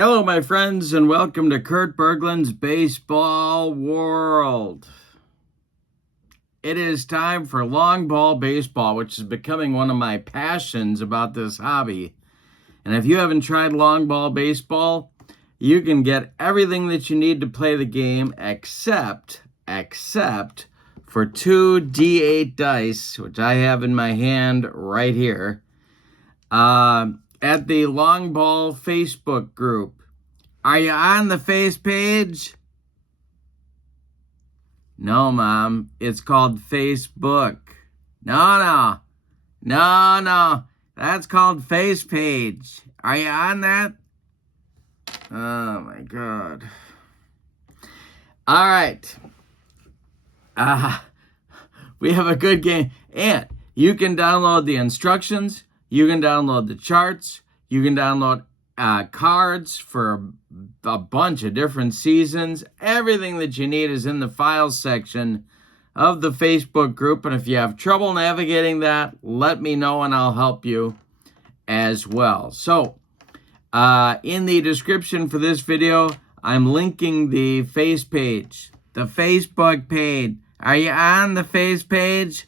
Hello, my friends, and welcome to Kurt Berglund's Baseball World. It is time for long ball baseball, which is becoming one of my passions about this hobby. And if you haven't tried long ball baseball, you can get everything that you need to play the game except for 2 D8 dice, which I have in my hand right here. At the Long Ball Facebook group. Are you on the face page? No, Mom. It's called Facebook. No. That's called face page. Are you on that? Oh, my God. All right. We have a good game. And you can download the instructions. You can download the charts. You can download cards for a bunch of different seasons. Everything that you need is in the files section of the Facebook group. And if you have trouble navigating that, let me know and I'll help you as well. So in the description for this video, I'm linking the face page, the Facebook page. Are you on the face page?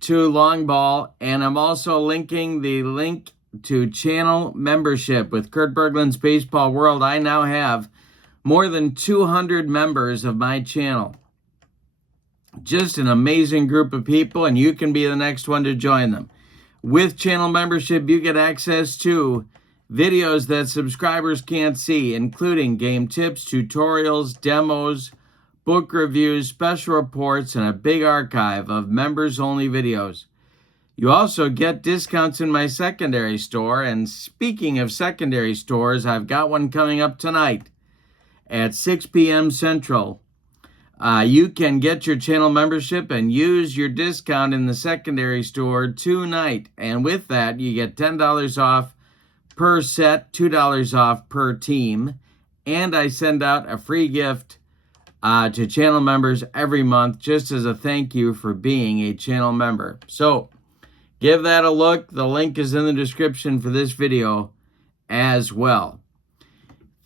To Long Ball, and I'm also linking the link to channel membership with Kurt Berglund's Baseball World. I now have more than 200 members of my channel. Just an amazing group of people, and you can be the next one to join them. With channel membership, you get access to videos that subscribers can't see, including game tips, tutorials, demos, book reviews, special reports, and a big archive of members-only videos. You also get discounts in my secondary store, and speaking of secondary stores, I've got one coming up tonight at 6 p.m. Central. You can get your channel membership and use your discount in the secondary store tonight, and with that, you get $10 off per set, $2 off per team, and I send out a free gift to channel members every month, just as a thank you for being a channel member. So give that a look. The link is in the description for this video as well.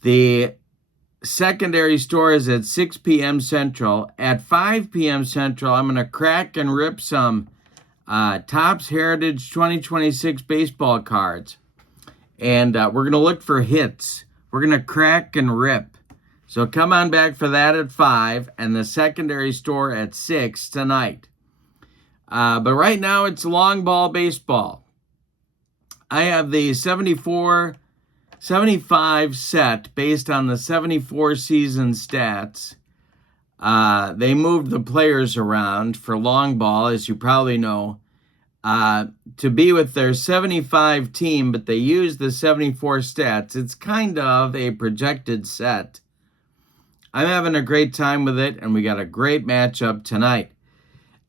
The secondary store is at 6 p.m. Central. At 5 p.m. Central, I'm going to crack and rip some Topps Heritage 2026 baseball cards. And we're going to look for hits. We're going to crack and rip. So come on back for that at 5 and the secondary store at 6 tonight. But right now it's long ball baseball. I have the 75 set based on the 74 season stats. They moved the players around for long ball, as you probably know, to be with their 75 team, but they use the 74 stats. It's kind of a projected set. I'm having a great time with it, and we got a great matchup tonight.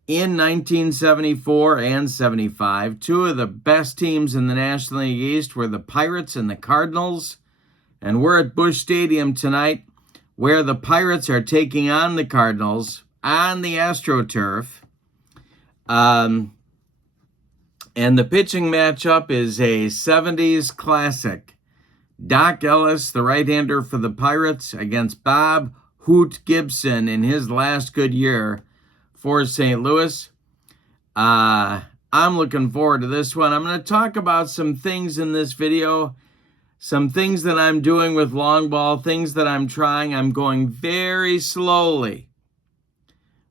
In 1974 and 75, two of the best teams in the National League East were the Pirates and the Cardinals, and we're at Busch Stadium tonight, where the Pirates are taking on the Cardinals on the AstroTurf. And the pitching matchup is a 70s classic. Doc Ellis, the right-hander for the Pirates, against Bob Hoot Gibson in his last good year for St. Louis. I'm looking forward to this one. I'm going to talk about some things in this video, some things that I'm doing with long ball, things that I'm trying. I'm going very slowly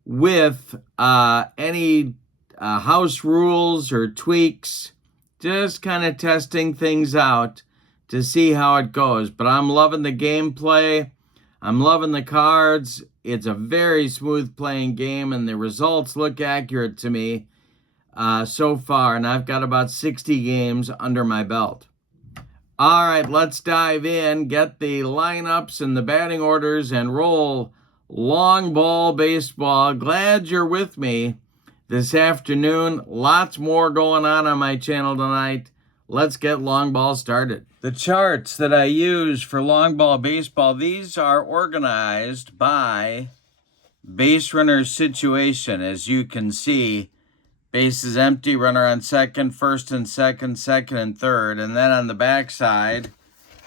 with any house rules or tweaks, just kind of testing things out to see how it goes. But I'm loving the gameplay. I'm loving the cards. It's a very smooth playing game, and the results look accurate to me so far. And I've got about 60 games under my belt. All right, let's dive in, get the lineups and the batting orders, and roll long ball baseball. Glad you're with me this afternoon. Lots more going on my channel tonight. Let's get long ball started. The charts that I use for long ball baseball, these are organized by base runner situation. As you can see, bases empty, runner on second, first and second, second and third. And then on the back side,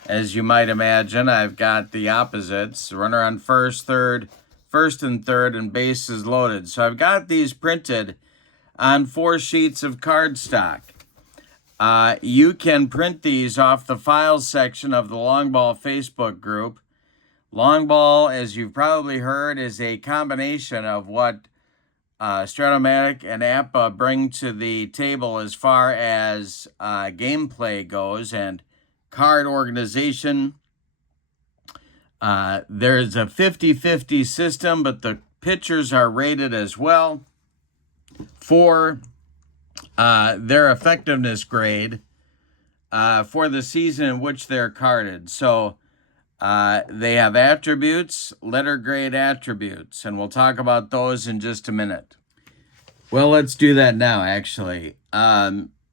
As you might imagine, I've got the opposites. Runner on first and third, and bases loaded. So I've got these printed on 4 sheets of cardstock. You can print these off the files section of the Longball Facebook group. Longball, as you've probably heard, is a combination of what Stratomatic and APA bring to the table as far as gameplay goes and card organization. There's a 50-50 system, but the pitchers are rated as well for their effectiveness grade for the season in which they're carded. So they have attributes, letter grade attributes, and we'll talk about those in just a minute. Well, let's do that now, actually.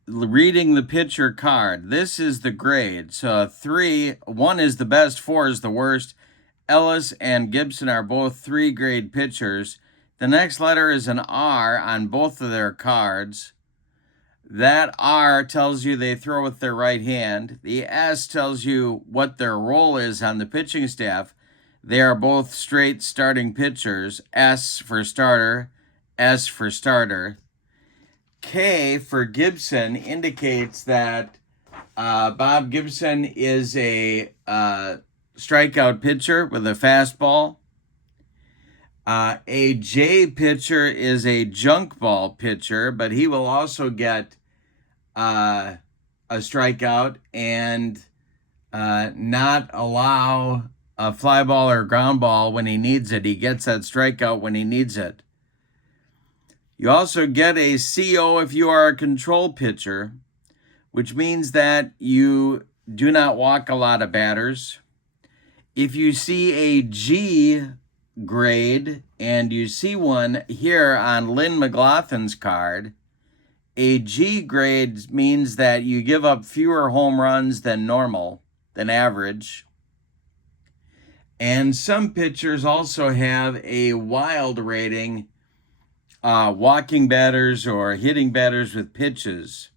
Reading the pitcher card, this is the grade. So 3, 1 is the best, 4 is the worst. Ellis and Gibson are both 3 grade pitchers. The next letter is an R on both of their cards. That R tells you they throw with their right hand. The S tells you what their role is on the pitching staff. They are both straight starting pitchers. S for starter, S for starter. K for Gibson indicates that Bob Gibson is a strikeout pitcher with a fastball. A J pitcher is a junk ball pitcher, but he will also get a strikeout and not allow a fly ball or ground ball when he needs it. He gets that strikeout when he needs it. You also get a CO if you are a control pitcher, which means that you do not walk a lot of batters. If you see a G grade, and you see one here on Lynn McLaughlin's card, a G grade means that you give up fewer home runs than normal, than average. And some pitchers also have a wild rating, walking batters or hitting batters with pitches.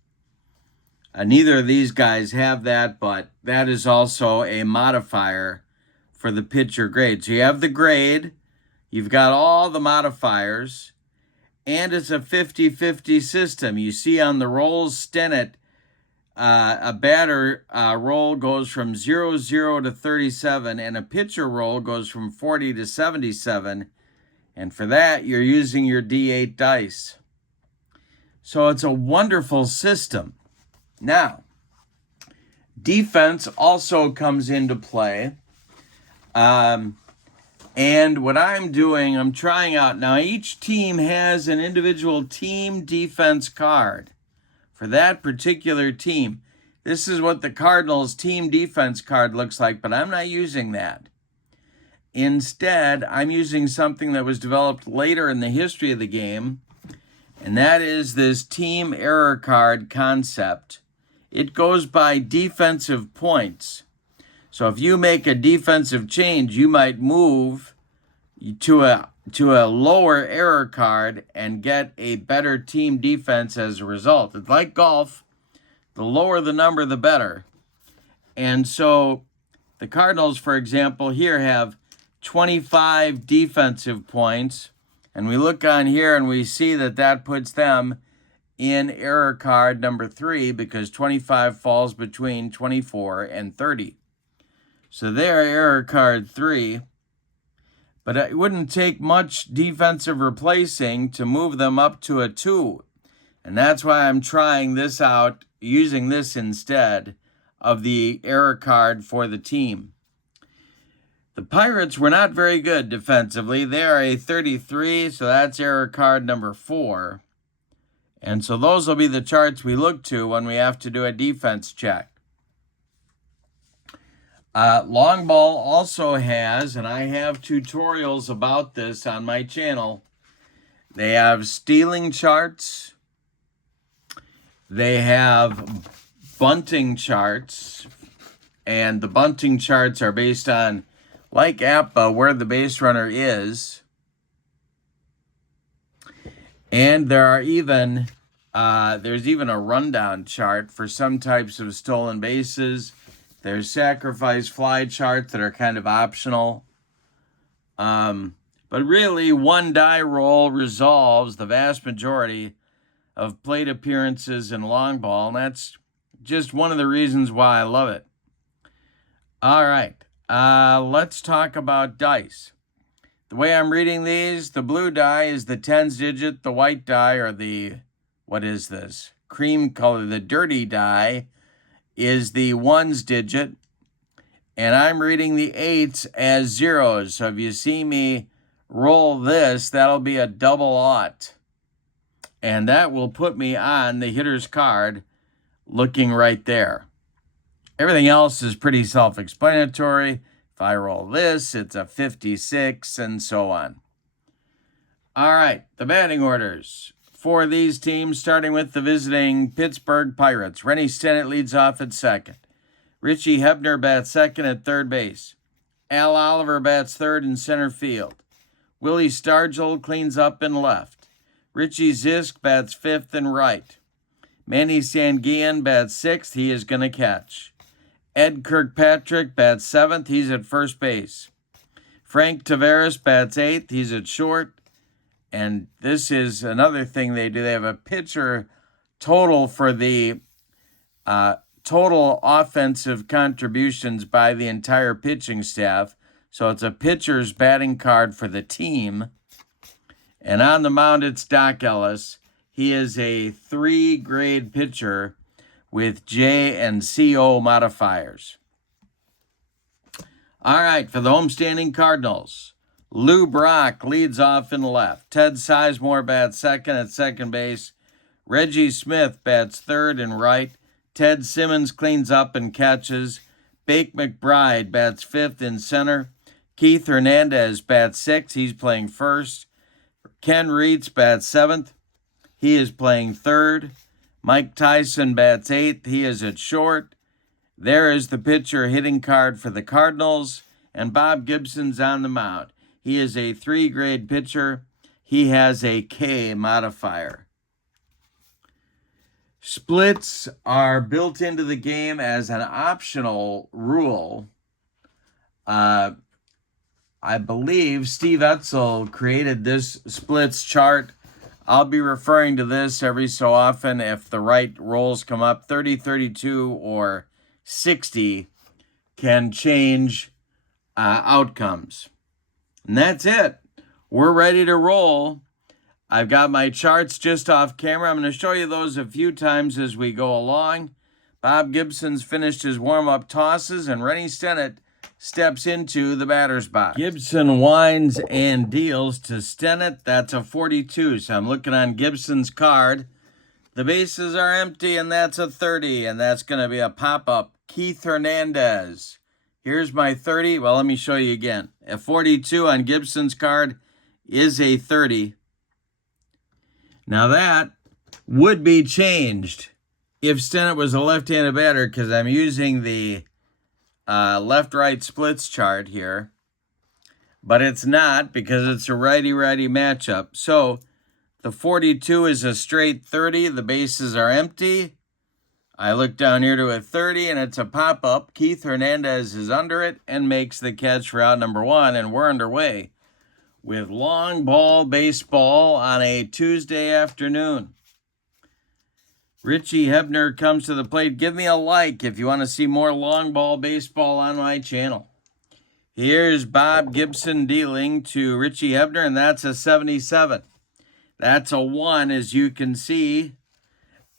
Neither of these guys have that, but that is also a modifier for the pitcher grade. So you have the grade, you've got all the modifiers, and it's a 50-50 system. You see on the rolls Stennett, a batter roll goes from 0-0 to 37, and a pitcher roll goes from 40 to 77. And for that, you're using your D8 dice. So it's a wonderful system. Now, defense also comes into play. And what I'm doing, I'm trying out. Now, each team has an individual team defense card for that particular team. This is what the Cardinals team defense card looks like, but I'm not using that. Instead, I'm using something that was developed later in the history of the game, and that is this team error card concept. It goes by defensive points. So if you make a defensive change, you might move to a lower error card and get a better team defense as a result. It's like golf. The lower the number, the better. And so the Cardinals, for example, here have 25 defensive points, and we look on here and we see that that puts them in error card number 3 because 25 falls between 24 and 30. So they're error card 3, but it wouldn't take much defensive replacing to move them up to a 2, and that's why I'm trying this out, using this instead of the error card for the team. The Pirates were not very good defensively. They are a 33, so that's error card number 4. And so those will be the charts we look to when we have to do a defense check. Longball also has, and I have tutorials about this on my channel, they have stealing charts. They have bunting charts. And the bunting charts are based on, like APA, where the base runner is. And there are even, there's even a rundown chart for some types of stolen bases. There's sacrifice fly charts that are kind of optional. But really, one die roll resolves the vast majority of plate appearances in long ball, and that's just one of the reasons why I love it. All right, let's talk about dice. The way I'm reading these, the blue die is the tens digit, the white die, or the, what is this, cream color, the dirty die, is the ones digit, and I'm reading the eights as zeros. So if you see me roll this, that'll be a double aught. And that will put me on the hitter's card looking right there. Everything else is pretty self-explanatory. If I roll this, it's a 56 and so on. All right, the batting orders for these teams, starting with the visiting Pittsburgh Pirates. Rennie Stennett leads off at second. Richie Hebner bats second at third base. Al Oliver bats third in center field. Willie Stargell cleans up in left. Richie Zisk bats fifth in right. Manny Sanguillen bats sixth. He is going to catch. Ed Kirkpatrick bats seventh. He's at first base. Frank Tavares bats eighth. He's at short. And this is another thing they do. They have a pitcher total for the total offensive contributions by the entire pitching staff. So it's a pitcher's batting card for the team. And on the mound, it's Doc Ellis. He is a 3-grade pitcher with J and CO modifiers. All right, for the homestanding Cardinals, Lou Brock leads off in left. Ted Sizemore bats second at second base. Reggie Smith bats third and right. Ted Simmons cleans up and catches. Bake McBride bats fifth in center. Keith Hernandez bats sixth. He's playing first. Ken Reitz bats seventh. He is playing third. Mike Tyson bats eighth. He is at short. There is the pitcher hitting card for the Cardinals. And Bob Gibson's on the mound. He is a 3-grade pitcher. He has a K modifier. Splits are built into the game as an optional rule. I believe Steve Etzel created this splits chart. I'll be referring to this every so often if the right rolls come up. 30, 32, or 60 can change outcomes. And that's it. We're ready to roll. I've got my charts just off camera. I'm going to show you those a few times as we go along. Bob Gibson's finished his warm-up tosses, and Rennie Stennett steps into the batter's box. Gibson winds and deals to Stennett. That's a 42, so I'm looking on Gibson's card. The bases are empty, and that's a 30, and that's going to be a pop-up. Keith Hernandez. Here's my 30. Well, let me show you again. A 42 on Gibson's card is a 30. Now that would be changed if Stennett was a left-handed batter, because I'm using the left-right splits chart here. But it's not, because it's a righty-righty matchup. So the 42 is a straight 30. The bases are empty. I look down here to a 30, and it's a pop-up. Keith Hernandez is under it and makes the catch for out number one, and we're underway with long ball baseball on a Tuesday afternoon. Richie Hebner comes to the plate. Give me a like if you want to see more long ball baseball on my channel. Here's Bob Gibson dealing to Richie Hebner, and that's a 77. That's a 1, as you can see.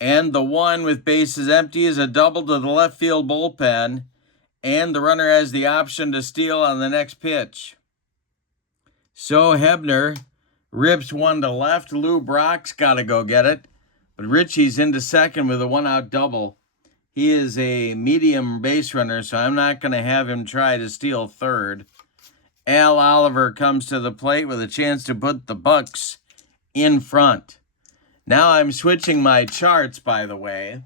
And the 1 with bases empty is a double to the left field bullpen, and the runner has the option to steal on the next pitch. So Hebner rips 1 to left. Lou Brock's got to go get it, but Richie's into second with a 1-out double. He is a medium base runner, so I'm not going to have him try to steal third. Al Oliver comes to the plate with a chance to put the Bucks in front. Now I'm switching my charts, by the way.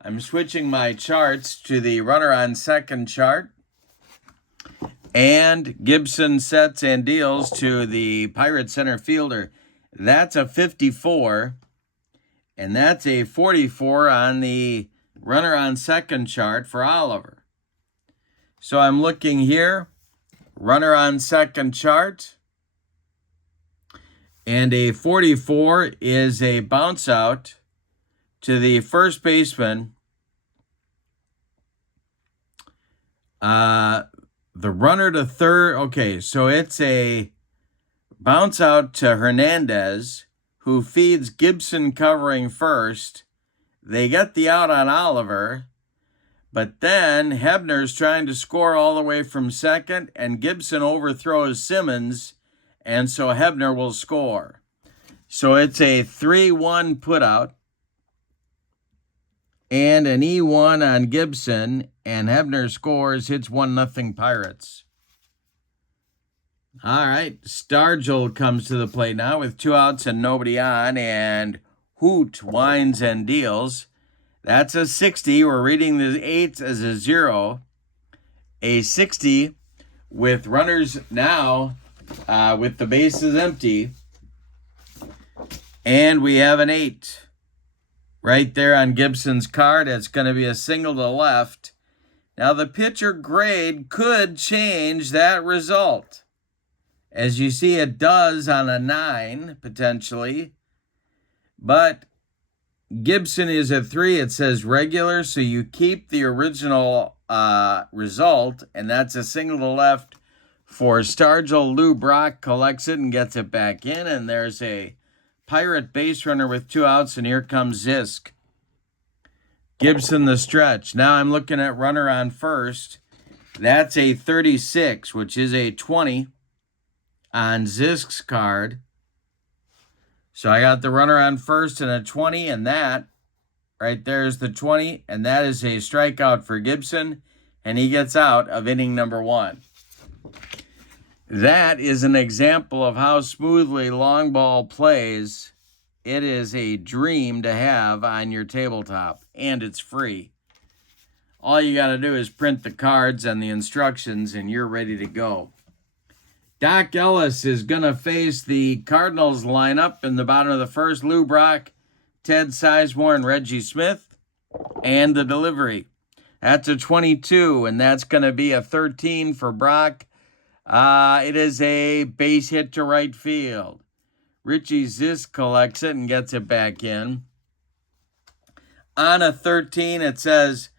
I'm switching my charts to the runner on second chart. And Gibson sets and deals to the Pirate center fielder. That's a 54. And that's a 44 on the runner on second chart for Oliver. So I'm looking here, runner on second chart, and a 44 is a bounce out to the first baseman. The runner to third, okay, so it's a bounce out to Hernandez, who feeds Gibson covering first. They get the out on Oliver, but then Hebner's trying to score all the way from second, and Gibson overthrows Simmons, and so Hebner will score. So it's a 3-1 putout and an E1 on Gibson, and Hebner scores, hits 1-0 Pirates. All right, Stargell comes to the plate now with 2 outs and nobody on, and Hoot winds and deals. That's a 60. We're reading the 8s as a 0. A 60 with runners now with the bases empty. And we have an 8 right there on Gibson's card. It's going to be a single to left. Now the pitcher grade could change that result. As you see, it does on a 9, potentially. But Gibson is a 3. It says regular, so you keep the original result, and that's a single to left for Stargell. Lou Brock collects it and gets it back in, and there's a Pirate base runner with 2 outs, and here comes Zisk. Gibson the stretch. Now I'm looking at runner on first. That's a 36, which is a 20 on Zisk's card. So I got the runner on first and a 20, and that right there is the 20, and that is a strikeout for Gibson, and he gets out of inning number 1. That is an example of how smoothly long ball plays. It is a dream to have on your tabletop, and it's free. All you got to do is print the cards and the instructions, and you're ready to go. Doc Ellis is going to face the Cardinals lineup in the bottom of the first. Lou Brock, Ted Sizemore, and Reggie Smith. And the delivery. That's a 22, and that's going to be a 13 for Brock. It is a base hit to right field. Richie Zisk collects it and gets it back in. On a 13, it says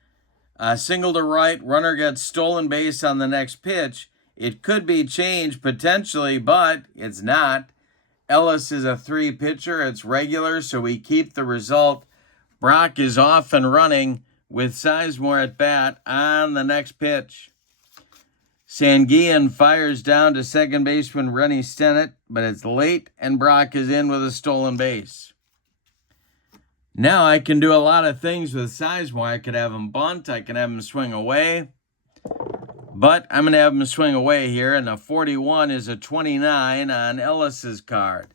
single to right, runner gets stolen base on the next pitch. It could be changed potentially, but it's not. Ellis is a 3 pitcher. It's regular, so we keep the result. Brock is off and running with Sizemore at bat on the next pitch. Sanguillen fires down to second baseman Rennie Stennett, but it's late, and Brock is in with a stolen base. Now I can do a lot of things with Sizemore. I could have him bunt. I can have him swing away. But I'm going to have him swing away here, and a 41 is a 29 on Ellis's card.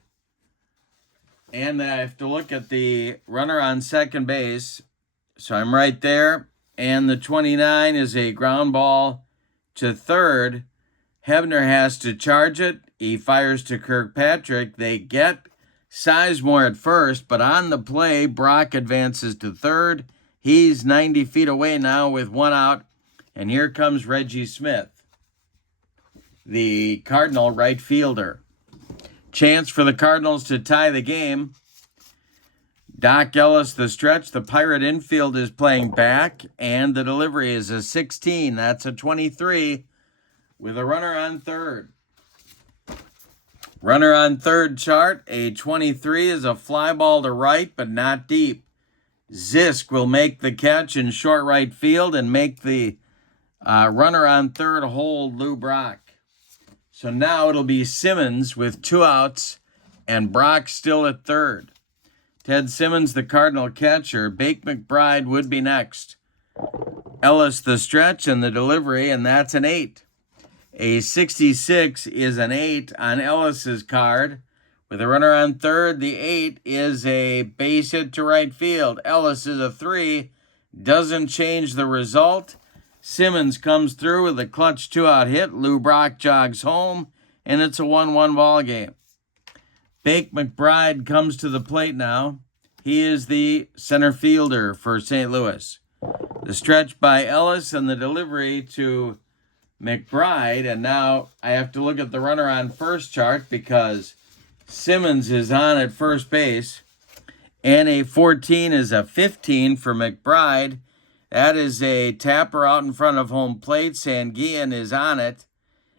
And I have to look at the runner on second base. So I'm right there, and the 29 is a ground ball to third. Hebner has to charge it. He fires to Kirkpatrick. They get Sizemore at first, but on the play, Brock advances to third. He's 90 feet away now with 1 out. And here comes Reggie Smith, the Cardinal right fielder. Chance for the Cardinals to tie the game. Doc Ellis, the stretch. The Pirate infield is playing back, and the delivery is a 16. That's a 23 with a runner on third. Runner on third chart. A 23 is a fly ball to right, but not deep. Zisk will make the catch in short right field and make the runner on third hold Lou Brock. So now it'll be Simmons with 2 outs and Brock still at third. Ted Simmons, the Cardinal catcher. Bake McBride would be next. Ellis, the stretch and the delivery, and that's an 8. A 66 is an 8 on Ellis's card. With a runner on third, the 8 is a base hit to right field. Ellis is a 3. Doesn't change the result. Simmons comes through with a clutch 2-out hit. Lou Brock jogs home, and it's a 1-1 ball game. Bake McBride comes to the plate now. He is the center fielder for St. Louis. The stretch by Ellis and the delivery to McBride, and now I have to look at the runner on first chart because Simmons is on at first base. And a 14 is a 15 for McBride. That is a tapper out in front of home plate. Sanguillen is on it.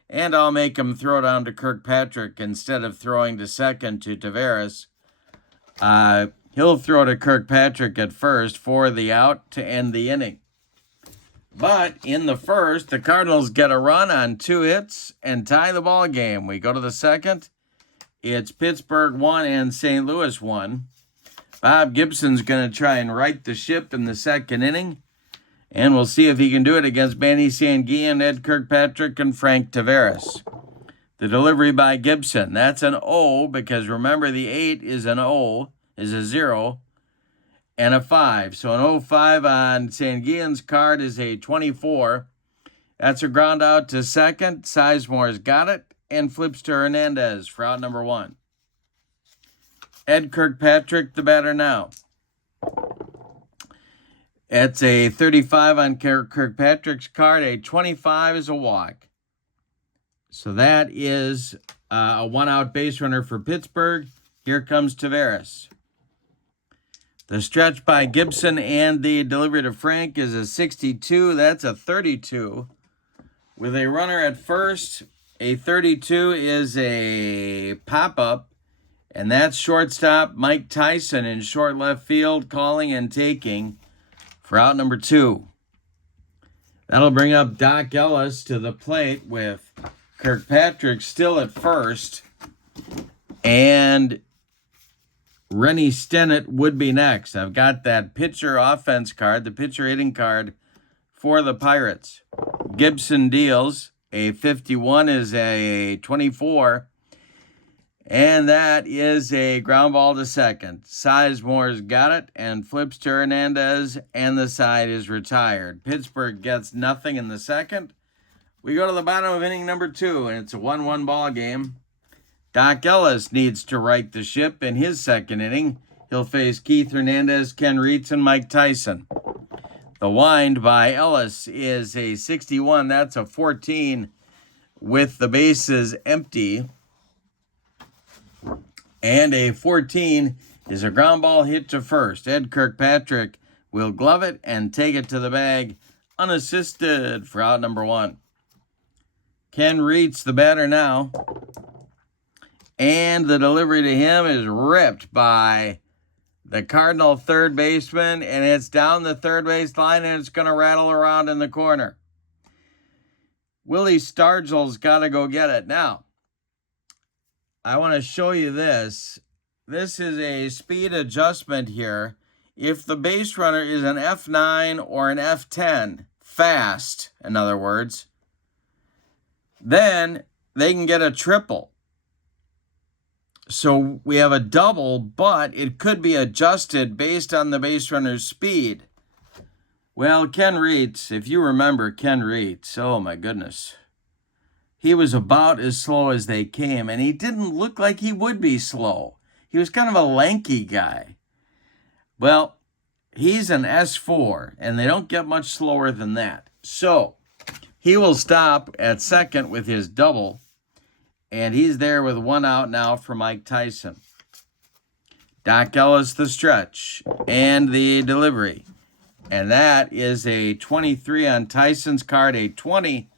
And I'll make him throw down to Kirkpatrick instead of throwing to second to Taveras. He'll throw to Kirkpatrick at first for the out to end the inning. But in the first, the Cardinals get a run on 2 hits and tie the ball game. We go to the second. It's Pittsburgh 1 and St. Louis 1. Bob Gibson's going to try and right the ship in the second inning. And we'll see if he can do it against Manny Sanguillen, Ed Kirkpatrick, and Frank Taveras. The delivery by Gibson. That's an O because remember the 8 is an O, is a 0, and a 5. So an 05 on Sanguillen's card is a 24. That's a ground out to second. Sizemore's got it and flips to Hernandez for out number 1. Ed Kirkpatrick, the batter now. It's a 35 on Kirkpatrick's card. A 25 is a walk. So that is a 1-out base runner for Pittsburgh. Here comes Taveras. The stretch by Gibson and the delivery to Frank is a 62. That's a 32. With a runner at first, a 32 is a pop-up. And that's shortstop Mike Tyson in short left field, calling and taking for out number 2. That'll bring up Doc Ellis to the plate with Kirkpatrick still at first. And Rennie Stennett would be next. I've got that pitcher offense card, the pitcher hitting card for the Pirates. Gibson deals. A 51 is a 24. And that is a ground ball to second. Sizemore's got it and flips to Hernandez, and the side is retired. Pittsburgh gets nothing in the second. We go to the bottom of inning number 2, and it's a 1-1 ball game. Doc Ellis needs to right the ship in his second inning. He'll face Keith Hernandez, Ken Reitz, and Mike Tyson. The wind by Ellis is a 61. That's a 14 with the bases empty. And a 14 is a ground ball hit to first. Ed Kirkpatrick will glove it and take it to the bag unassisted for out number 1. Ken Reitz, the batter now. And the delivery to him is ripped by the Cardinal third baseman, and it's down the third base line, and it's going to rattle around in the corner. Willie Stargell's got to go get it. Now, I want to show you this. This is a speed adjustment here. If the base runner is an F9 or an F10, fast, in other words, then they can get a triple. So we have a double, but it could be adjusted based on the base runner's speed. Well, Ken Reitz, if you remember Ken Reitz, oh my goodness. He was about as slow as they came, and he didn't look like he would be slow. He was kind of a lanky guy. Well, he's an S4, and they don't get much slower than that. So he will stop at second with his double, and he's there with 1 out now for Mike Tyson. Doc Ellis, the stretch, and the delivery. And that is a 23 on Tyson's card, a 20.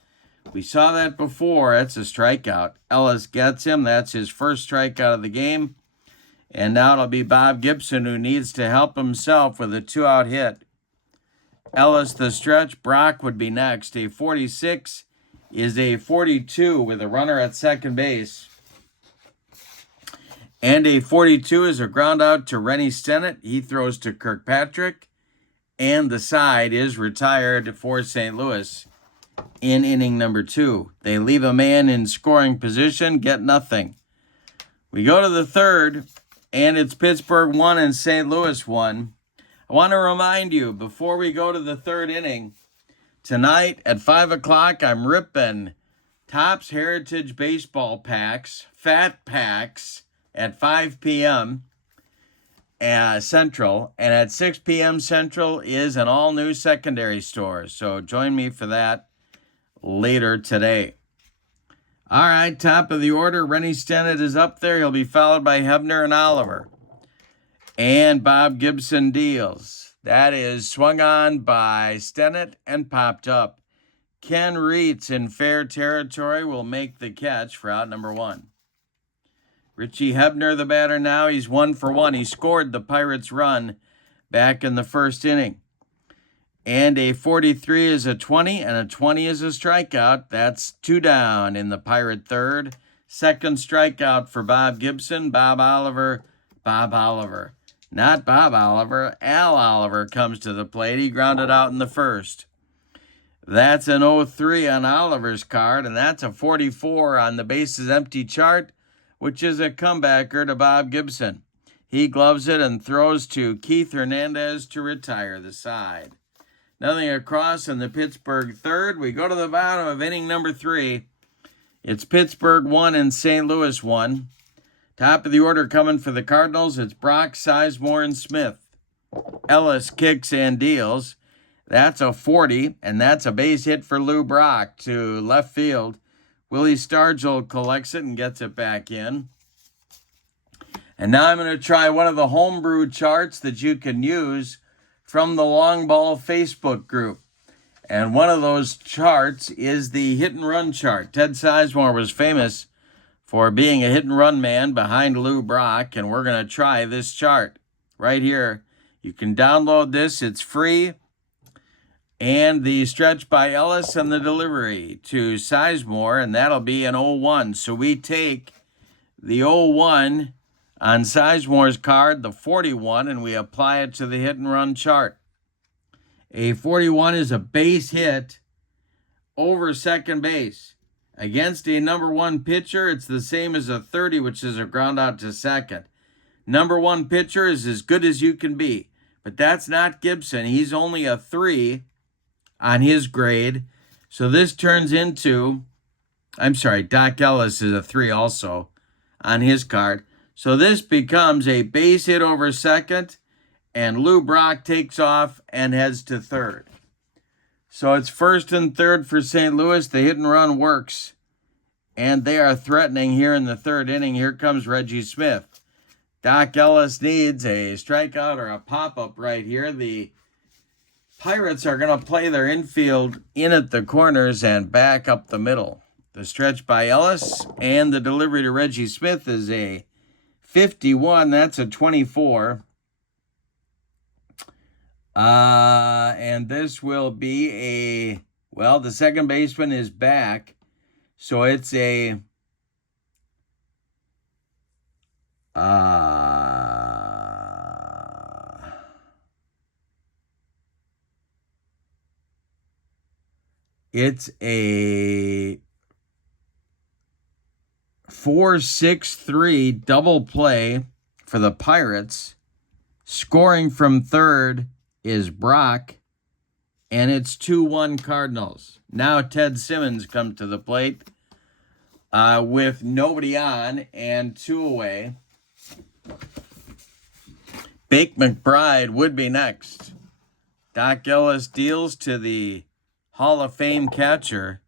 We saw that before. That's a strikeout. Ellis gets him. That's his first strikeout of the game. And now it'll be Bob Gibson who needs to help himself with a 2-out hit. Ellis, the stretch. Brock would be next. A 46 is a 42 with a runner at second base. And a 42 is a ground out to Rennie Stennett. He throws to Kirkpatrick. And the side is retired for St. Louis in inning number 2. They leave a man in scoring position, get nothing. We go to the third, and it's Pittsburgh 1 and St. Louis 1. I want to remind you, before we go to the third inning, tonight at 5 o'clock, I'm ripping Topps Heritage Baseball packs, fat packs, at 5 p.m. Central, and at 6 p.m. Central is an all-new secondary store. So join me for that. later today. All right, top of the order, Rennie Stennett is up there. He'll be followed by Hebner and Oliver. And Bob Gibson deals. That is swung on by Stennett and popped up. Ken Reitz in fair territory will make the catch for out number 1. Richie Hebner, the batter now. He's 1 for 1. He scored the Pirates' run back in the first inning. And a 43 is a 20, and a 20 is a strikeout. That's 2 down in the Pirate third. Second strikeout for Bob Gibson. Bob Oliver. Not Bob Oliver. Al Oliver comes to the plate. He grounded out in the first. That's an 0-3 on Oliver's card, and that's a 44 on the bases empty chart, which is a comebacker to Bob Gibson. He gloves it and throws to Keith Hernandez to retire the side. Nothing across in the Pittsburgh third. We go to the bottom of inning number 3. It's Pittsburgh 1 and St. Louis 1. Top of the order coming for the Cardinals. It's Brock, Sizemore, and Smith. Ellis kicks and deals. That's a 40, and that's a base hit for Lou Brock to left field. Willie Stargell collects it and gets it back in. And now I'm going to try one of the homebrew charts that you can use from the Long Ball Facebook group. And one of those charts is the hit and run chart. Ted Sizemore was famous for being a hit and run man behind Lou Brock, and we're going to try this chart right here. You can download this. It's free. And the stretch by Ellis and the delivery to Sizemore, and that'll be an 0-1. So we take the 0-1 on Sizemore's card, the 41, and we apply it to the hit and run chart. A 41 is a base hit over second base. Against a number 1 pitcher, it's the same as a 30, which is a ground out to second. Number 1 pitcher is as good as you can be, but that's not Gibson. He's only a 3 on his grade. So this turns into, Doc Ellis is a 3 also on his card. So this becomes a base hit over second, and Lou Brock takes off and heads to third. So it's first and third for St. Louis. The hit and run works, and they are threatening here in the third inning. Here comes Reggie Smith. Doc Ellis needs a strikeout or a pop-up right here. The Pirates are going to play their infield in at the corners and back up the middle. The stretch by Ellis and the delivery to Reggie Smith is a 51. That's a 24. And this will be the second baseman is back. So it's a it's a 4-6-3 double play for the Pirates. Scoring from third is Brock, and it's 2-1 Cardinals. Now Ted Simmons comes to the plate with nobody on and 2 away. Bake McBride would be next. Doc Ellis deals to the Hall of Fame catcher,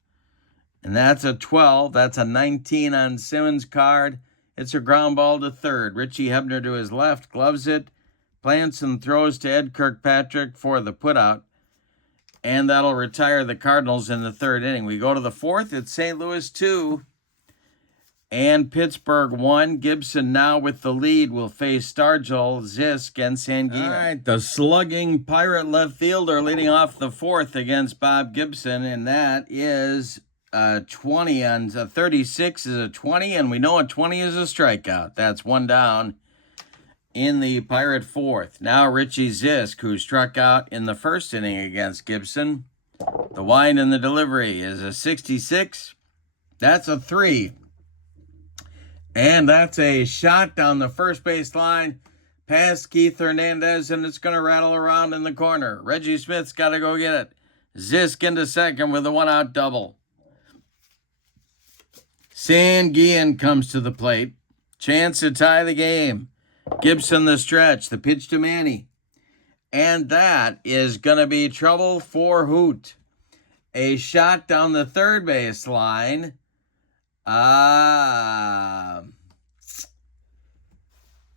and that's a 12. That's a 19 on Simmons' card. It's a ground ball to third. Richie Hebner to his left, gloves it, plants and throws to Ed Kirkpatrick for the putout, and that'll retire the Cardinals in the third inning. We go to the fourth. It's St. Louis 2 and Pittsburgh 1. Gibson now with the lead will face Stargell, Zisk, and Sanguino. All right, the slugging Pirate left fielder leading off the fourth against Bob Gibson, and that is 20 on 36 is a 20, and we know a 20 is a strikeout. That's 1 down in the Pirate fourth. Now Richie Zisk, who struck out in the first inning against Gibson. The wind and the delivery is a 66. That's a 3. And that's a shot down the first base line past Keith Hernandez, and it's going to rattle around in the corner. Reggie Smith's got to go get it. Zisk into second with a 1-out double. Sanguino comes to the plate. Chance to tie the game. Gibson the stretch. The pitch to Manny. And that is going to be trouble for Hoot. A shot down the third base line.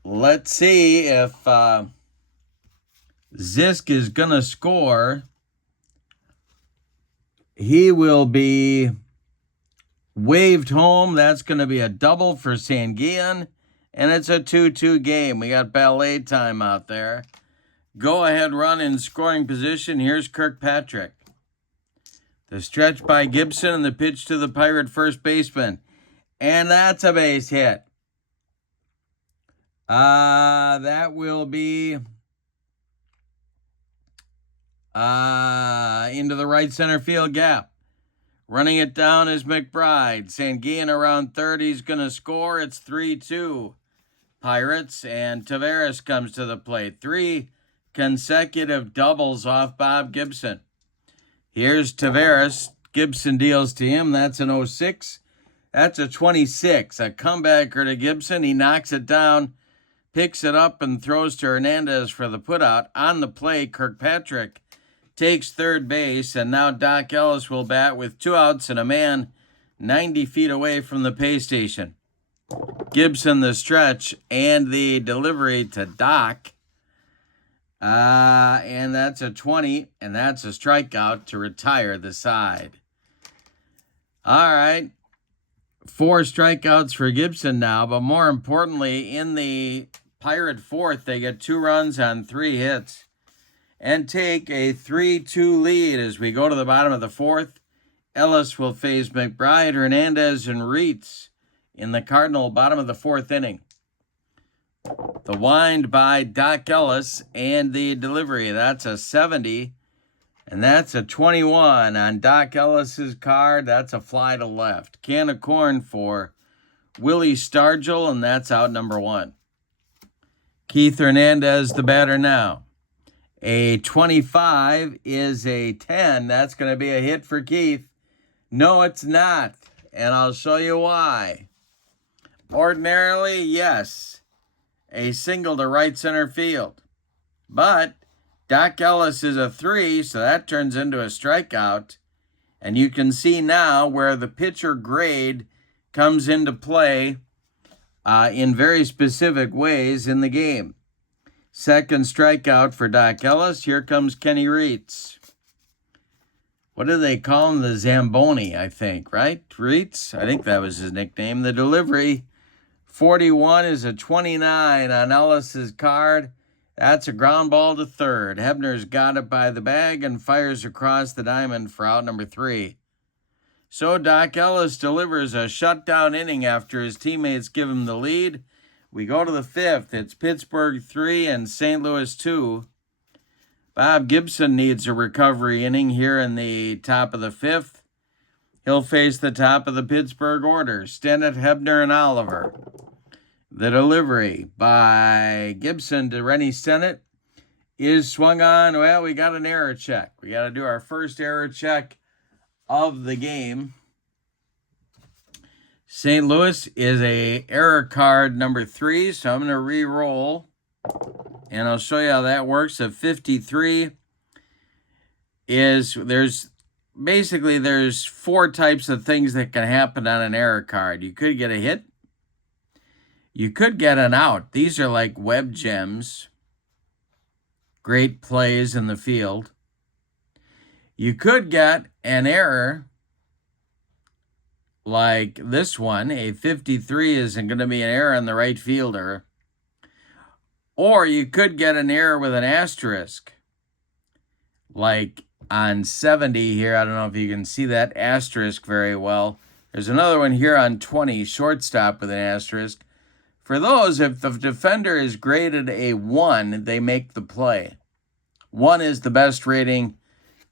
Let's see if Zisk is going to score. He will be waved home. That's going to be a double for Sanguillen. And it's a 2-2 game. We got ballet time out there. Go ahead run in scoring position. Here's Kirkpatrick. The stretch by Gibson and the pitch to the Pirate first baseman. And that's a base hit. That will be into the right center field gap. Running it down is McBride. Sanguillen around third. He's going to score. It's 3-2 Pirates. And Taveras comes to the plate. 3 consecutive doubles off Bob Gibson. Here's Taveras. Gibson deals to him. That's an 0-6. That's a 26. A comebacker to Gibson. He knocks it down, picks it up, and throws to Hernandez for the putout. On the play, Kirkpatrick takes third base, and now Doc Ellis will bat with 2 outs and a man 90 feet away from the pay station. Gibson the stretch and the delivery to Doc. And that's a 20, and that's a strikeout to retire the side. All right. 4 strikeouts for Gibson now, but more importantly, in the Pirate fourth, they get 2 runs on 3 hits and take a 3-2 lead as we go to the bottom of the fourth. Ellis will face McBride, Hernandez, and Reitz in the Cardinal bottom of the 4th inning. The wind by Doc Ellis and the delivery. That's a 70, and that's a 21 on Doc Ellis's card. That's a fly to left. Can of corn for Willie Stargell, and that's out number 1. Keith Hernandez, the batter now. A 25 is a 10. That's going to be a hit for Keith. No, it's not, and I'll show you why. Ordinarily, yes, a single to right center field. But Doc Ellis is a 3, so that turns into a strikeout. And you can see now where the pitcher grade comes into play in very specific ways in the game. Second strikeout for Doc Ellis. Here comes Kenny Reitz. What do they call him? The Zamboni, I think, right? Reitz? I think that was his nickname. The delivery, 41 is a 29 on Ellis's card. That's a ground ball to third. Hebner's got it by the bag and fires across the diamond for out number 3. So Doc Ellis delivers a shutdown inning after his teammates give him the lead. We go to the 5th. It's Pittsburgh 3 and St. Louis 2. Bob Gibson needs a recovery inning here in the top of the 5th. He'll face the top of the Pittsburgh order, Stennett, Hebner, and Oliver. The delivery by Gibson to Rennie Stennett is swung on. Well, we got an error check. We got to do our first error check of the game. St. Louis is a error card number 3, so I'm going to re-roll, and I'll show you how that works. A 53 is, there's 4 types of things that can happen on an error card. You could get a hit. You could get an out. These are like web gems. Great plays in the field. You could get an error like this one. A 53 isn't going to be an error on the right fielder. Or you could get an error with an asterisk. Like on 70 here, I don't know if you can see that asterisk very well. There's another one here on 20, shortstop with an asterisk. For those, if the defender is graded a 1, they make the play. 1 is the best rating,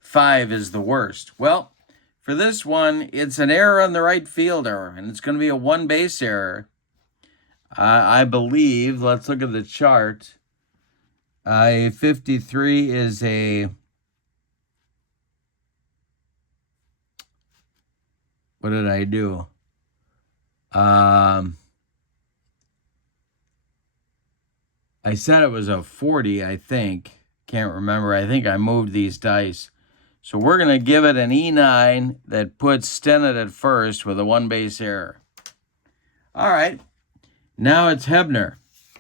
5 is the worst. Well, for this one, it's an error on the right fielder, and it's going to be a 1 base error. I believe, let's look at the chart. A 53 is a... What did I do? I said it was a 40, I think. Can't remember. I think I moved these dice. So we're going to give it an E9 that puts Stennett at first with a 1-base error. All right, now it's Hebner.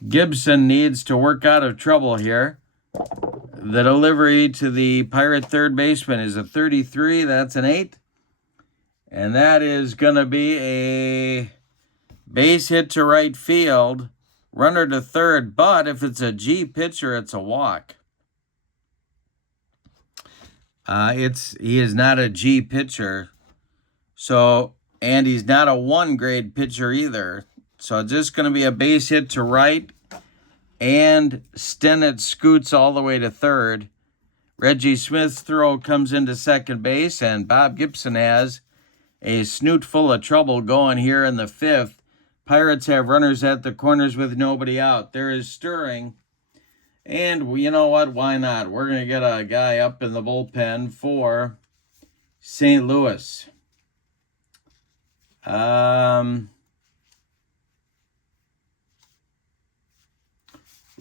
Gibson needs to work out of trouble here. The delivery to the Pirate third baseman is a 33. That's an 8. And that is going to be a base hit to right field, runner to third. But if it's a G pitcher, it's a walk. He is not a G pitcher. So, and he's not a 1-grade pitcher either. So it's just going to be a base hit to right. And Stennett scoots all the way to third. Reggie Smith's throw comes into second base, and Bob Gibson has a snoot full of trouble going here in the 5th. Pirates have runners at the corners with nobody out. There is stirring. And you know what? Why not? We're going to get a guy up in the bullpen for St. Louis.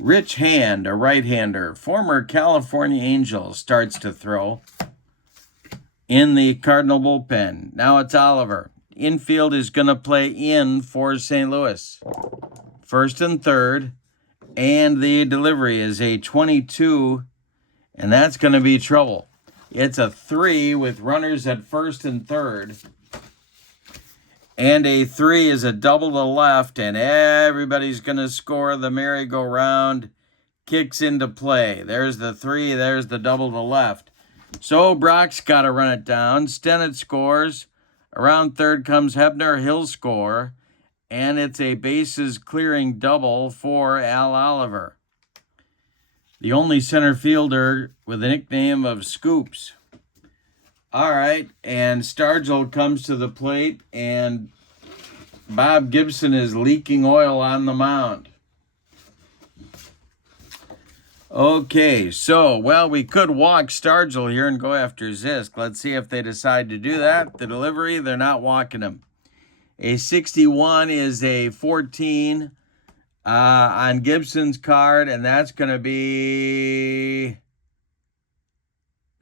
Rich Hand, a right-hander, former California Angel, starts to throw in the Cardinal bullpen. Now it's Oliver. Infield is going to play in for St. Louis. First and third, and the delivery is a 22, and that's going to be trouble. It's a 3 with runners at first and third. And a 3 is a double to left, and everybody's going to score. The merry-go-round kicks into play. There's the 3, there's the double to left. So Brock's got to run it down. Stennett scores. Around third comes Hebner. He'll score. And it's a bases-clearing double for Al Oliver, the only center fielder with the nickname of Scoops. All right, and Stargell comes to the plate, and Bob Gibson is leaking oil on the mound. Okay, so, well, we could walk Stargell here and go after Zisk. Let's see if they decide to do that. The delivery, they're not walking him. A 61 is a 14 on Gibson's card, and that's going to be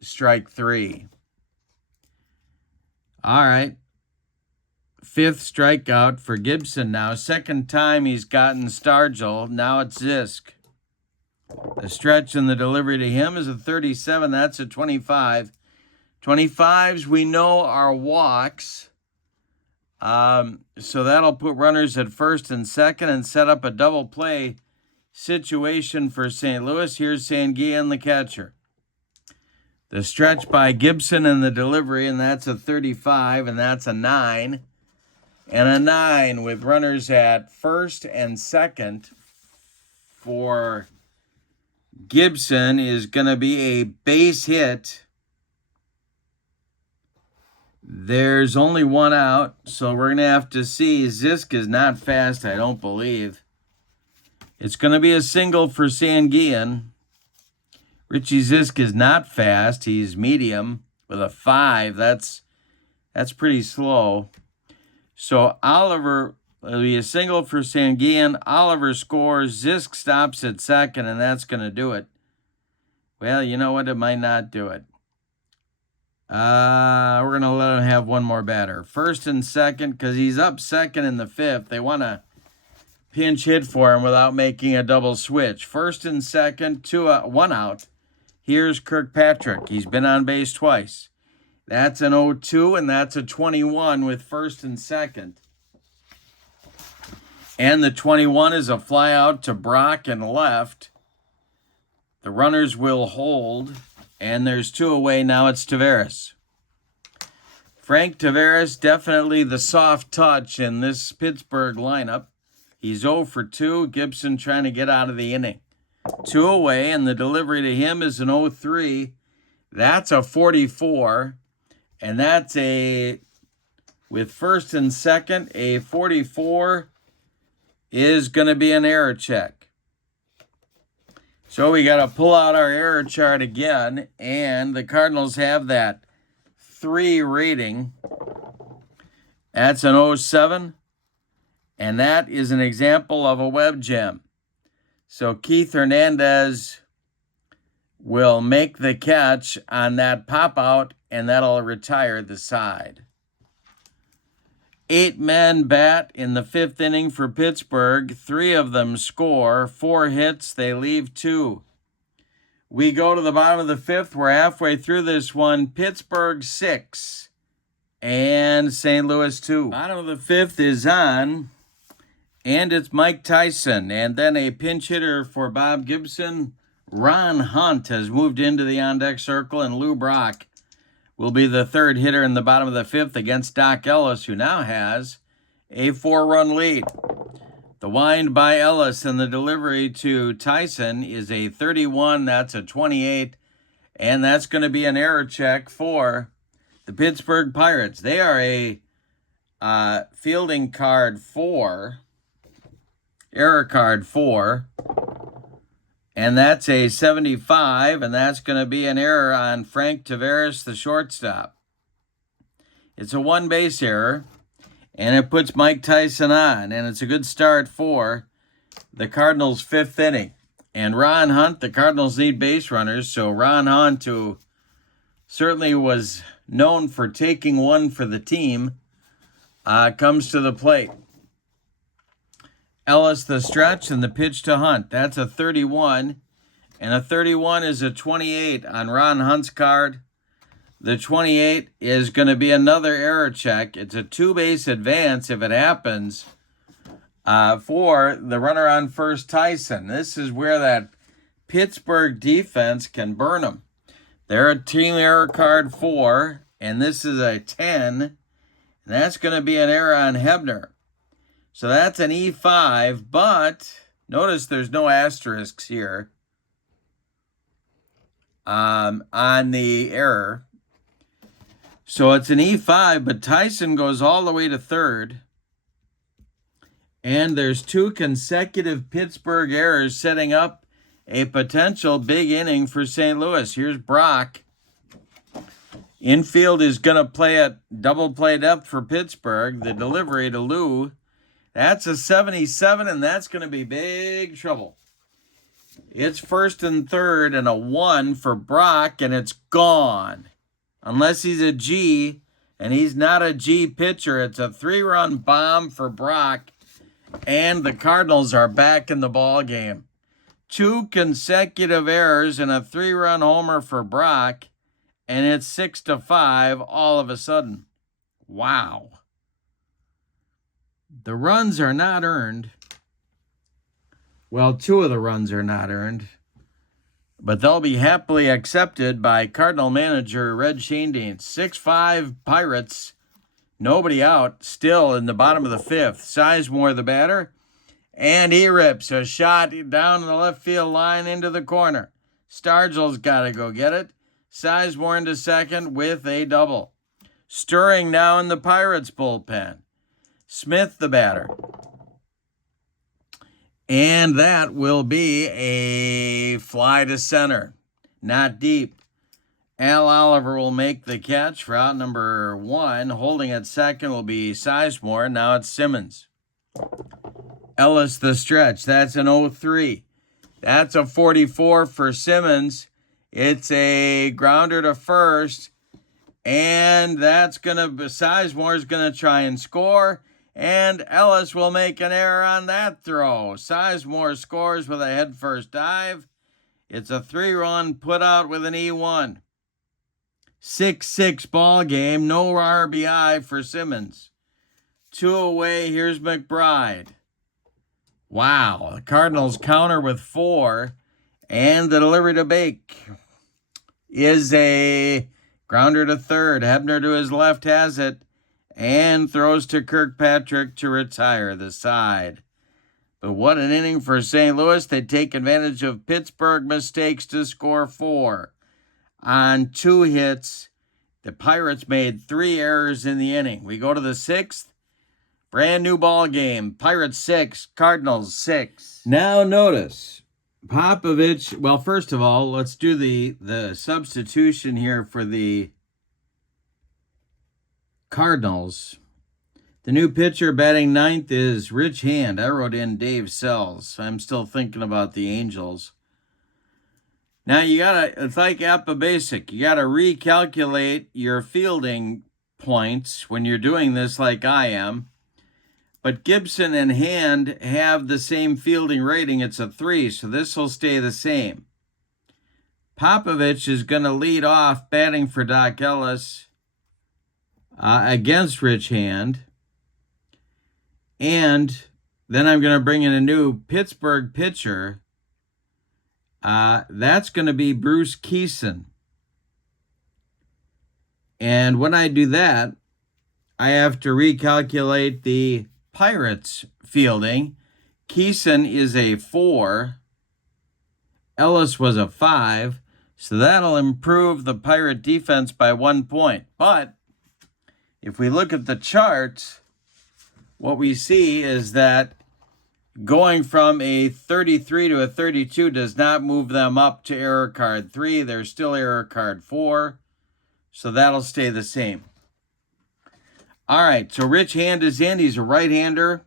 strike 3. All right. 5th strikeout for Gibson now. Second time he's gotten Stargell. Now it's Zisk. The stretch and the delivery to him is a 37. That's a 25. 25s we know are walks. So that'll put runners at first and second and set up a double play situation for St. Louis. Here's Sanguillen, the catcher. The stretch by Gibson and the delivery, and that's a 35, and that's a 9. And a 9 with runners at first and second for Gibson is going to be a base hit. There's only one out, so we're going to have to see. Zisk is not fast, I don't believe. It's going to be a single for Sanguillen. Richie Zisk is not fast. He's medium with a 5. That's pretty slow. So Oliver, it'll be a single for Sanguillen. Oliver scores. Zisk stops at second, and that's going to do it. Well, you know what? It might not do it. We're going to let him have one more batter. First and second, because he's up second in the 5th. They want to pinch hit for him without making a double switch. First and second, 1 out. Here's Kirkpatrick. He's been on base twice. That's an 0-2, and that's a 21 with first and second. And the 21 is a fly out to Brock and left. The runners will hold, and there's 2 away. Now it's Taveras. Frank Taveras, definitely the soft touch in this Pittsburgh lineup. He's 0 for 2. Gibson trying to get out of the inning. 2 away, and the delivery to him is an 0-3. That's a 44, and that's with first and second, a 44 is going to be an error check. So we got to pull out our error chart again, and the Cardinals have that 3 rating. That's an 0-7, and that is an example of a web gem. So Keith Hernandez will make the catch on that pop out, and that'll retire the side. 8 men bat in the 5th inning for Pittsburgh. 3 of them score. 4 hits, they leave 2. We go to the bottom of the 5th. We're halfway through this one. Pittsburgh 6 and St. Louis 2. Bottom of the 5th is on, and it's Mike Tyson. And then a pinch hitter for Bob Gibson. Ron Hunt has moved into the on-deck circle, and Lou Brock will be the 3rd hitter in the bottom of the 5th against Doc Ellis, who now has a 4-run lead. The wind by Ellis and the delivery to Tyson is a 31. That's a 28. And that's going to be an error check for the Pittsburgh Pirates. They are a fielding card 4, error card 4. And that's a 75, and that's going to be an error on Frank Tavares, the shortstop. It's a 1-base error, and it puts Mike Tyson on, and it's a good start for the Cardinals' 5th inning. And Ron Hunt, the Cardinals need base runners, so Ron Hunt, who certainly was known for taking one for the team, comes to the plate. Ellis the stretch and the pitch to Hunt. That's a 31. And a 31 is a 28 on Ron Hunt's card. The 28 is going to be another error check. It's a 2-base advance if it happens for the runner on first, Tyson. This is where that Pittsburgh defense can burn them. They're a team error card 4, and this is a 10. And that's going to be an error on Hebner. So that's an E5, but notice there's no asterisks here on the error. So it's an E5, but Tyson goes all the way to 3rd. And there's 2 consecutive Pittsburgh errors setting up a potential big inning for St. Louis. Here's Brock. Infield is going to play at double play depth for Pittsburgh. The delivery to Lou. That's a 77, and that's going to be big trouble. It's 1st and 3rd, and a 1 for Brock, and it's gone. Unless he's a G, and he's not a G pitcher. It's a 3-run bomb for Brock, and the Cardinals are back in the ball game. 2 consecutive errors and a 3-run homer for Brock, and it's 6-5 all of a sudden. Wow. The runs are not earned. Well, 2 of the runs are not earned, but they'll be happily accepted by Cardinal manager Red Schoendienst. 6-5 Pirates, nobody out, still in the bottom of the 5th. Sizemore the batter, and he rips a shot down the left field line into the corner. Stargell's got to go get it. Sizemore into second with a double. Stirring now in the Pirates bullpen. Smith the batter. And that will be a fly to center. Not deep. Al Oliver will make the catch for out number 1. Holding at second will be Sizemore. Now it's Simmons. Ellis the stretch. That's an 0-3. That's a 44 for Simmons. It's a grounder to first. And that's going to, Sizemore's going to try and score. And Ellis will make an error on that throw. Sizemore scores with a head-first dive. It's a 3-run put out with an E1. 6-6 ball game. No RBI for Simmons. 2 away. Here's McBride. Wow. The Cardinals counter with 4. And the delivery to Bake is a grounder to third. Hebner to his left has it. And throws to Kirkpatrick to retire the side. But what an inning for St. Louis. They take advantage of Pittsburgh mistakes to score 4. On 2 hits, the Pirates made 3 errors in the inning. We go to the 6th. Brand new ball game. Pirates 6, Cardinals 6. Now notice, Popovich, well, first of all, let's do the substitution here for the Cardinals. The new pitcher batting 9th is Rich Hand. I wrote in Dave Sells. I'm still thinking about the Angels. Now it's like Appa Basic. You gotta recalculate your fielding points when you're doing this like I am. But Gibson and Hand have the same fielding rating. It's a 3, so this will stay the same. Popovich is going to lead off batting for Doc Ellis against Rich Hand. And then I'm going to bring in a new Pittsburgh pitcher. That's going to be Bruce Kison. And when I do that, I have to recalculate the Pirates fielding. Kison is a 4. Ellis was a 5. So that'll improve the Pirate defense by 1 point. But if we look at the charts, what we see is that going from a 33 to a 32 does not move them up to error card 3. They're still error card 4. So that'll stay the same. All right, so Rich Hand is in. He's a right-hander.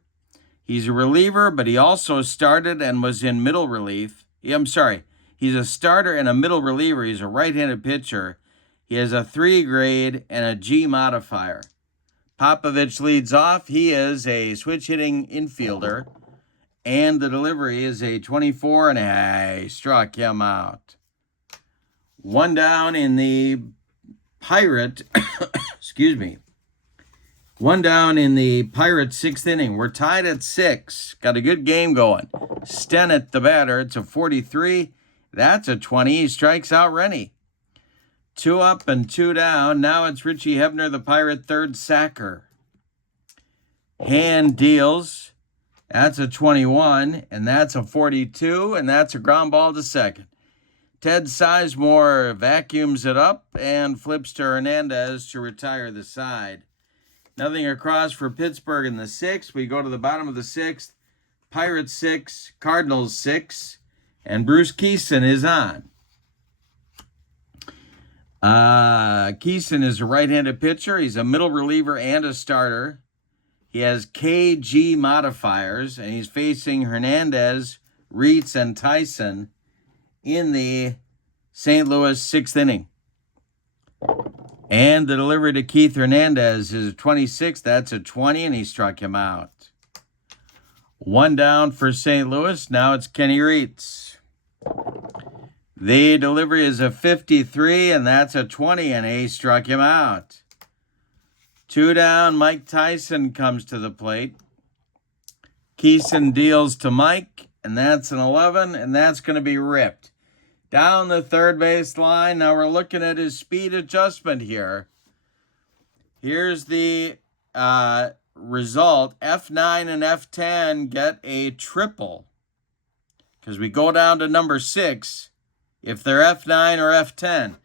He's a reliever, but he also started and was in middle relief. He's a starter and a middle reliever. He's a right-handed pitcher. He has a 3 grade and a G modifier. Popovich leads off. He is a switch-hitting infielder, and the delivery is a 24, and I struck him out. 1 down in the Pirate, excuse me. 1 down in the Pirates' 6th inning. We're tied at 6. Got a good game going. Stennett, the batter. It's a 43. That's a 20. He strikes out Rennie. 2 up and 2 down. Now it's Richie Hebner, the Pirate, 3rd sacker. Hand deals. That's a 21, and that's a 42, and that's a ground ball to second. Ted Sizemore vacuums it up and flips to Hernandez to retire the side. Nothing across for Pittsburgh in the 6th. We go to the bottom of the 6th. Pirates 6, Cardinals 6, and Bruce Kison is on. Kison is a right-handed pitcher. He's a middle reliever and a starter. He has KG modifiers, and he's facing Hernandez, Reitz, and Tyson in the St. Louis 6th inning. And the delivery to Keith Hernandez is a 26. That's a 20, and he struck him out. 1 down for St. Louis. Now it's Kenny Reitz. The delivery is a 53, and that's a 20, and he struck him out. 2 down, Mike Tyson comes to the plate. Kison deals to Mike, and that's an 11, and that's going to be ripped. Down the third base line. Now we're looking at his speed adjustment here. Here's the result. F9 and F10 get a triple. Because we go down to number 6 if they're F9 or F10.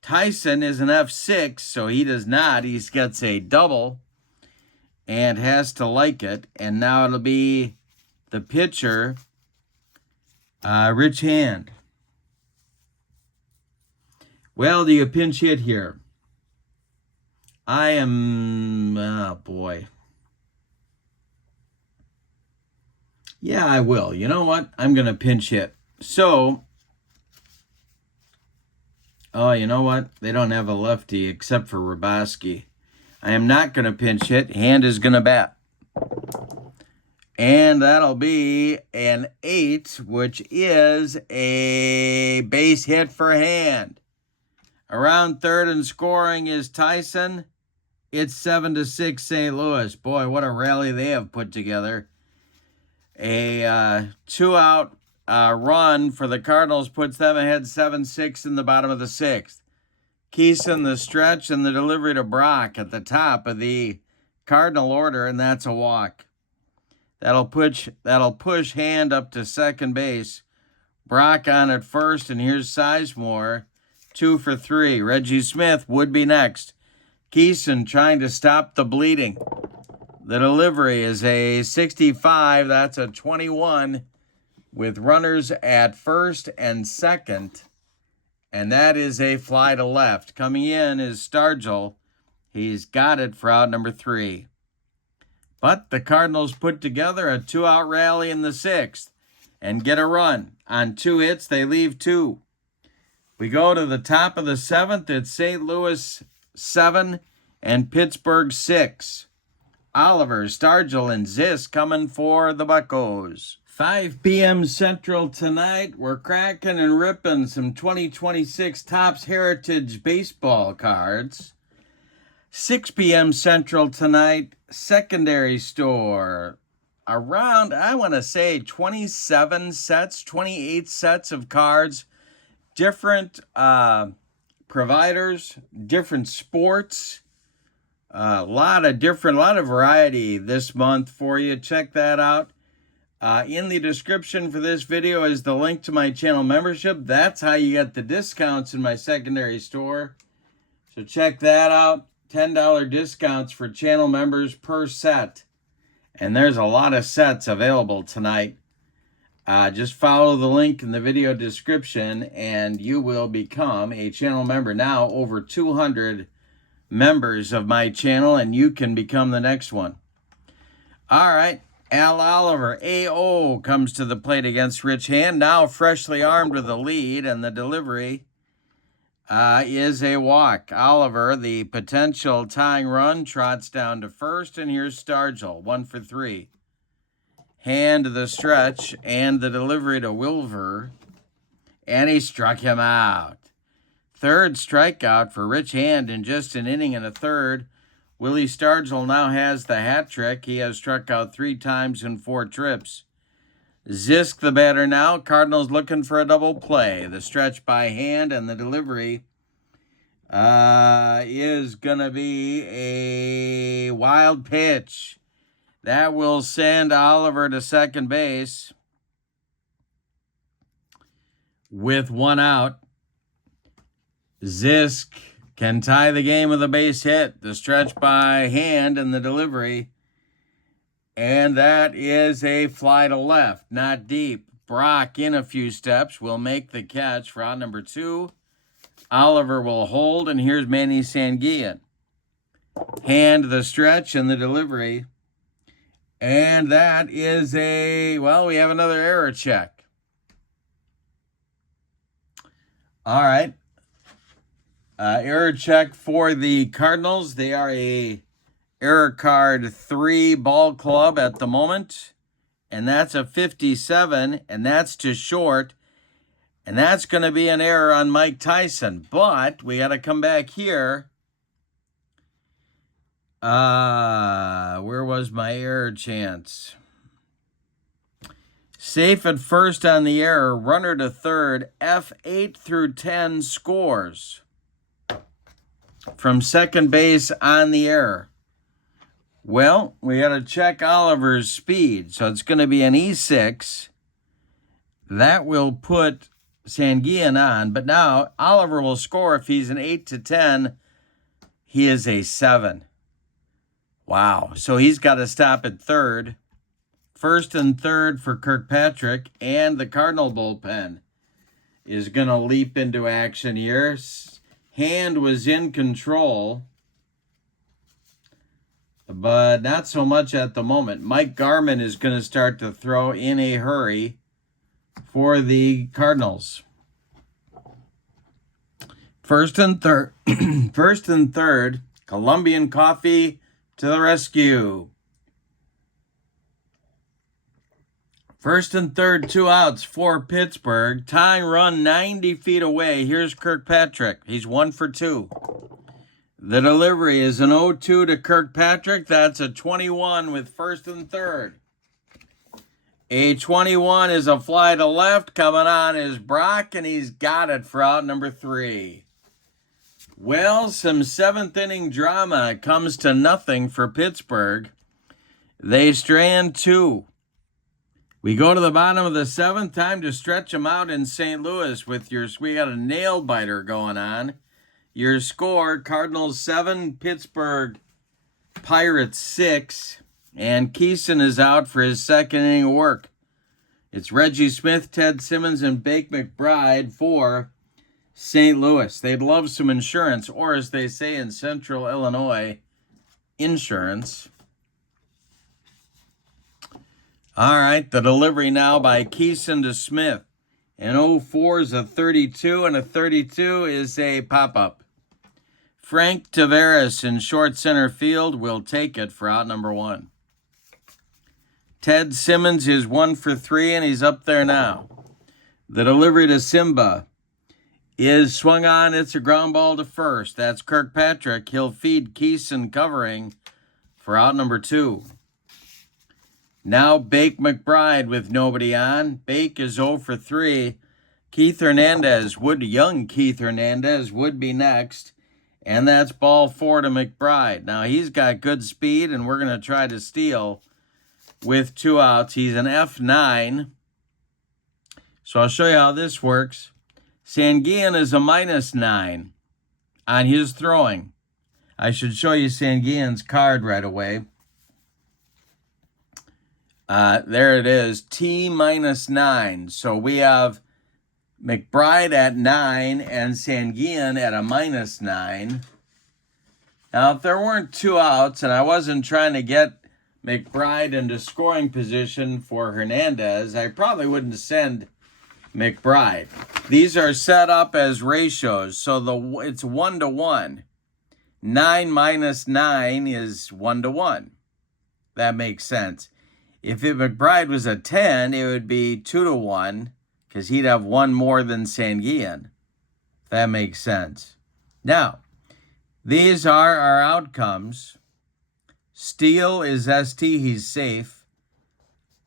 Tyson is an F6, so he does not. He gets a double and has to like it. And now it'll be the pitcher, Rich Hand. Well, do you pinch hit here? Oh boy. Yeah, I will. You know what? I'm going to pinch hit. So, you know what? They don't have a lefty except for Raboski. I am not going to pinch hit. Hand is going to bat. And that'll be an 8, which is a base hit for Hand. Around third and scoring is Tyson. It's 7-6 St. Louis. Boy, what a rally they have put together. A 2-out run for the Cardinals puts them ahead 7-6 in the bottom of the 6th. Kison the stretch and the delivery to Brock at the top of the Cardinal order, and that's a walk. That'll push Hand up to second base. Brock on at first, and here's Sizemore. 2 for 3. Reggie Smith would be next. Kison trying to stop the bleeding. The delivery is a 65. That's a 21 with runners at first and second. And that is a fly to left. Coming in is Stargell. He's got it for out number 3. But the Cardinals put together a 2-out rally in the 6th and get a run. On 2 hits, they leave 2. We go to the top of the 7th. It's St. Louis 7 and Pittsburgh 6. Oliver, Stargell, and Zisk coming for the Buccos. 5 p.m. Central tonight. We're cracking and ripping some 2026 Topps Heritage baseball cards. 6 p.m. Central tonight. Secondary store. Around, I want to say, 27 sets, 28 sets of cards. Different providers, different sports, a lot of variety this month for you. Check that out. In the description for this video is the link to my channel membership. That's how you get the discounts in my secondary store. So check that out. $10 discounts for channel members per set. And there's a lot of sets available tonight. Just follow the link in the video description and you will become a channel member. Now over 200 members of my channel, and you can become the next one. All right, Al Oliver, AO, comes to the plate against Rich Hand, now freshly armed with a lead, and the delivery is a walk. Oliver, the potential tying run, trots down to first, and here's Stargell, 1 for 3. Hand to the stretch, and the delivery to Wilver, and he struck him out. Third strikeout for Rich Hand in just an inning and a third. Willie Stargell now has the hat trick. He has struck out 3 times in 4 trips. Zisk the batter now. Cardinals looking for a double play. The stretch by Hand, and the delivery is going to be a wild pitch. That will send Oliver to second base with 1 out. Zisk can tie the game with a base hit. The stretch by Hand and the delivery. And that is a fly to left, not deep. Brock in a few steps will make the catch for out number 2. Oliver will hold, and here's Manny Sanguillen. Hand the stretch and the delivery. And that is we have another error check. All right. Error check for the Cardinals. They are a error card 3 ball club at the moment. And that's a 57, and that's to short. And that's going to be an error on Mike Tyson. But we got to come back here. Where was my error chance? Safe at first on the error. Runner to third. F8 through 10 scores. From second base on the error. Well, we got to check Oliver's speed. So it's going to be an E6. That will put Sanguillen on. But now Oliver will score if he's an 8 to 10. He is a 7. Wow. So he's got to stop at third. First and third for Kirkpatrick. And the Cardinal bullpen is going to leap into action here. Hand was in control, but not so much at the moment. Mike Garman is going to start to throw in a hurry for the Cardinals. First and third. First and third. Colombian Coffee to the rescue. First and third, 2 outs for Pittsburgh. Tying run 90 feet away. Here's Kirkpatrick. He's 1 for 2. The delivery is an 0-2 to Kirkpatrick. That's a 21 with first and third. A 21 is a fly to left. Coming on is Brock, and he's got it for out number 3. Well, some 7th inning drama comes to nothing for Pittsburgh. They strand 2. We go to the bottom of the 7th. Time to stretch them out in St. Louis with we got a nail biter going on. Your score, Cardinals 7, Pittsburgh Pirates 6. And Keeson is out for his second inning of work. It's Reggie Smith, Ted Simmons, and Bake McBride for St. Louis. They'd love some insurance, or as they say in Central Illinois, insurance. All right, the delivery now by Keeson to Smith. An 0-4 is a 32, and a 32 is a pop-up. Frank Tavares in short center field will take it for out number 1. Ted Simmons is 1 for 3, and he's up there now. The delivery to Simba is swung on. It's a ground ball to first. That's Kirkpatrick. He'll feed Keeson covering for out number 2. Now Bake McBride with nobody on. Bake is 0 for 3. Young Keith Hernandez would be next. And that's ball 4 to McBride. Now he's got good speed, and we're going to try to steal with 2 outs. He's an F9. So I'll show you how this works. Sanguillen is a -9 on his throwing. I should show you Sanguillen's card right away. There it is, T-9. So we have McBride at 9 and Sanguillen at a -9. Now, if there weren't 2 outs and I wasn't trying to get McBride into scoring position for Hernandez, I probably wouldn't send McBride. These are set up as ratios, so it's 1-to-1. 9 minus 9 is 1-to-1. That makes sense. If McBride was a 10, it would be 2-to-1 because he'd have 1 more than Sanguillen. That makes sense. Now, these are our outcomes. Steal is ST, he's safe.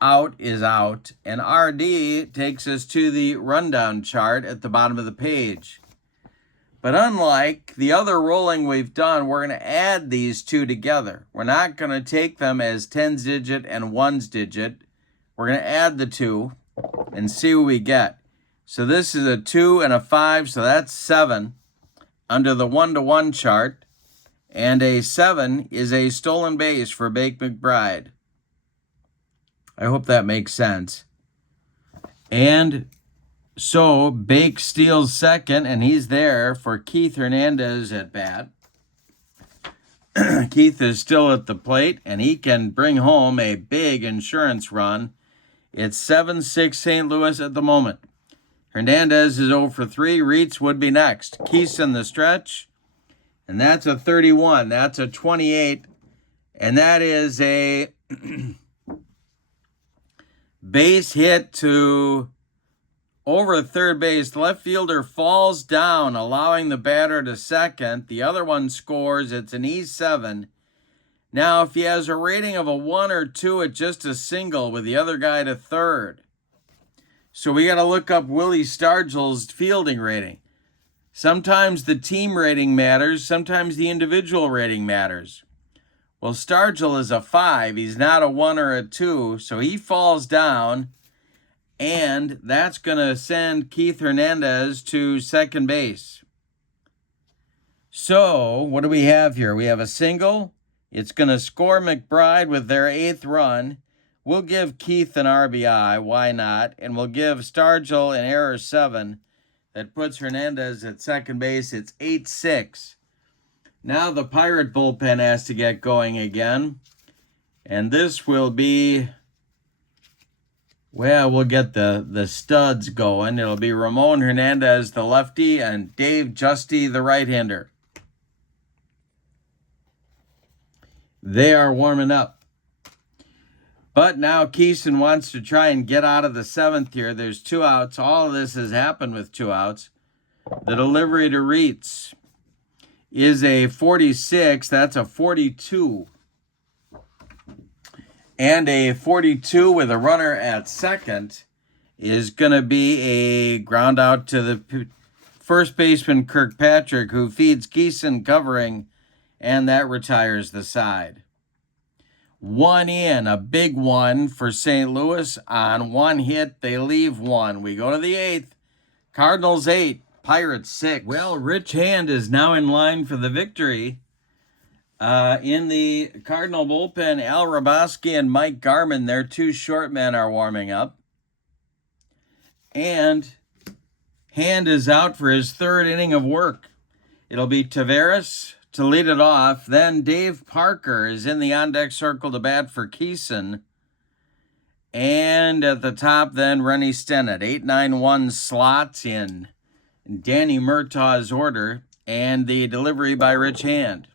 Out is out. And RD takes us to the rundown chart at the bottom of the page. But unlike the other rolling we've done, we're going to add these 2 together. We're not going to take them as 10's digit and 1's digit. We're going to add the 2 and see what we get. So this is a 2 and a 5, so that's 7 under the 1-to-1 chart. And a 7 is a stolen base for Bake McBride. I hope that makes sense. And so Bake steals second, and he's there for Keith Hernandez at bat. Keith is still at the plate, and he can bring home a big insurance run. It's 7-6 St. Louis at the moment. Hernandez is 0 for 3. Reitz would be next. Keeson the stretch, and that's a 31. That's a 28, and that is a base hit to over third base. The left fielder falls down, allowing the batter to second. The other one scores. It's an E7. Now, if he has a rating of a 1 or 2, it's just a single with the other guy to third. So we got to look up Willie Stargell's fielding rating. Sometimes the team rating matters. Sometimes the individual rating matters. Well, Stargell is a 5. He's not a 1 or a 2, so he falls down, and that's going to send Keith Hernandez to second base. So what do we have here? We have a single. It's going to score McBride with their 8th run. We'll give Keith an RBI. Why not? And we'll give Stargell an error 7. That puts Hernandez at second base. It's 8-6. Now the Pirate bullpen has to get going again. And this will be, well, we'll get the studs going. It'll be Ramon Hernandez, the lefty, and Dave Justy, the right-hander. They are warming up. But now Keeson wants to try and get out of the 7th here. There's 2 outs. All of this has happened with 2 outs. The delivery to Reitz is a 46. That's a 42. And a 42 with a runner at second is going to be a ground out to the first baseman Kirkpatrick, who feeds Gibson covering, and that retires the side. 1 in, a big one for St. Louis. On 1 hit, they leave 1. We go to the 8th. Cardinals 8, Pirates 6. Well, Rich Hand is now in line for the victory. In the Cardinal bullpen, Al Raboski and Mike Garman, their 2 short men, are warming up. And Hand is out for his 3rd inning of work. It'll be Tavares to lead it off. Then Dave Parker is in the on-deck circle to bat for Keeson. And at the top, then, Rennie Stennett. 8-9-1 slots in Danny Murtaugh's order. And the delivery by Rich Hand.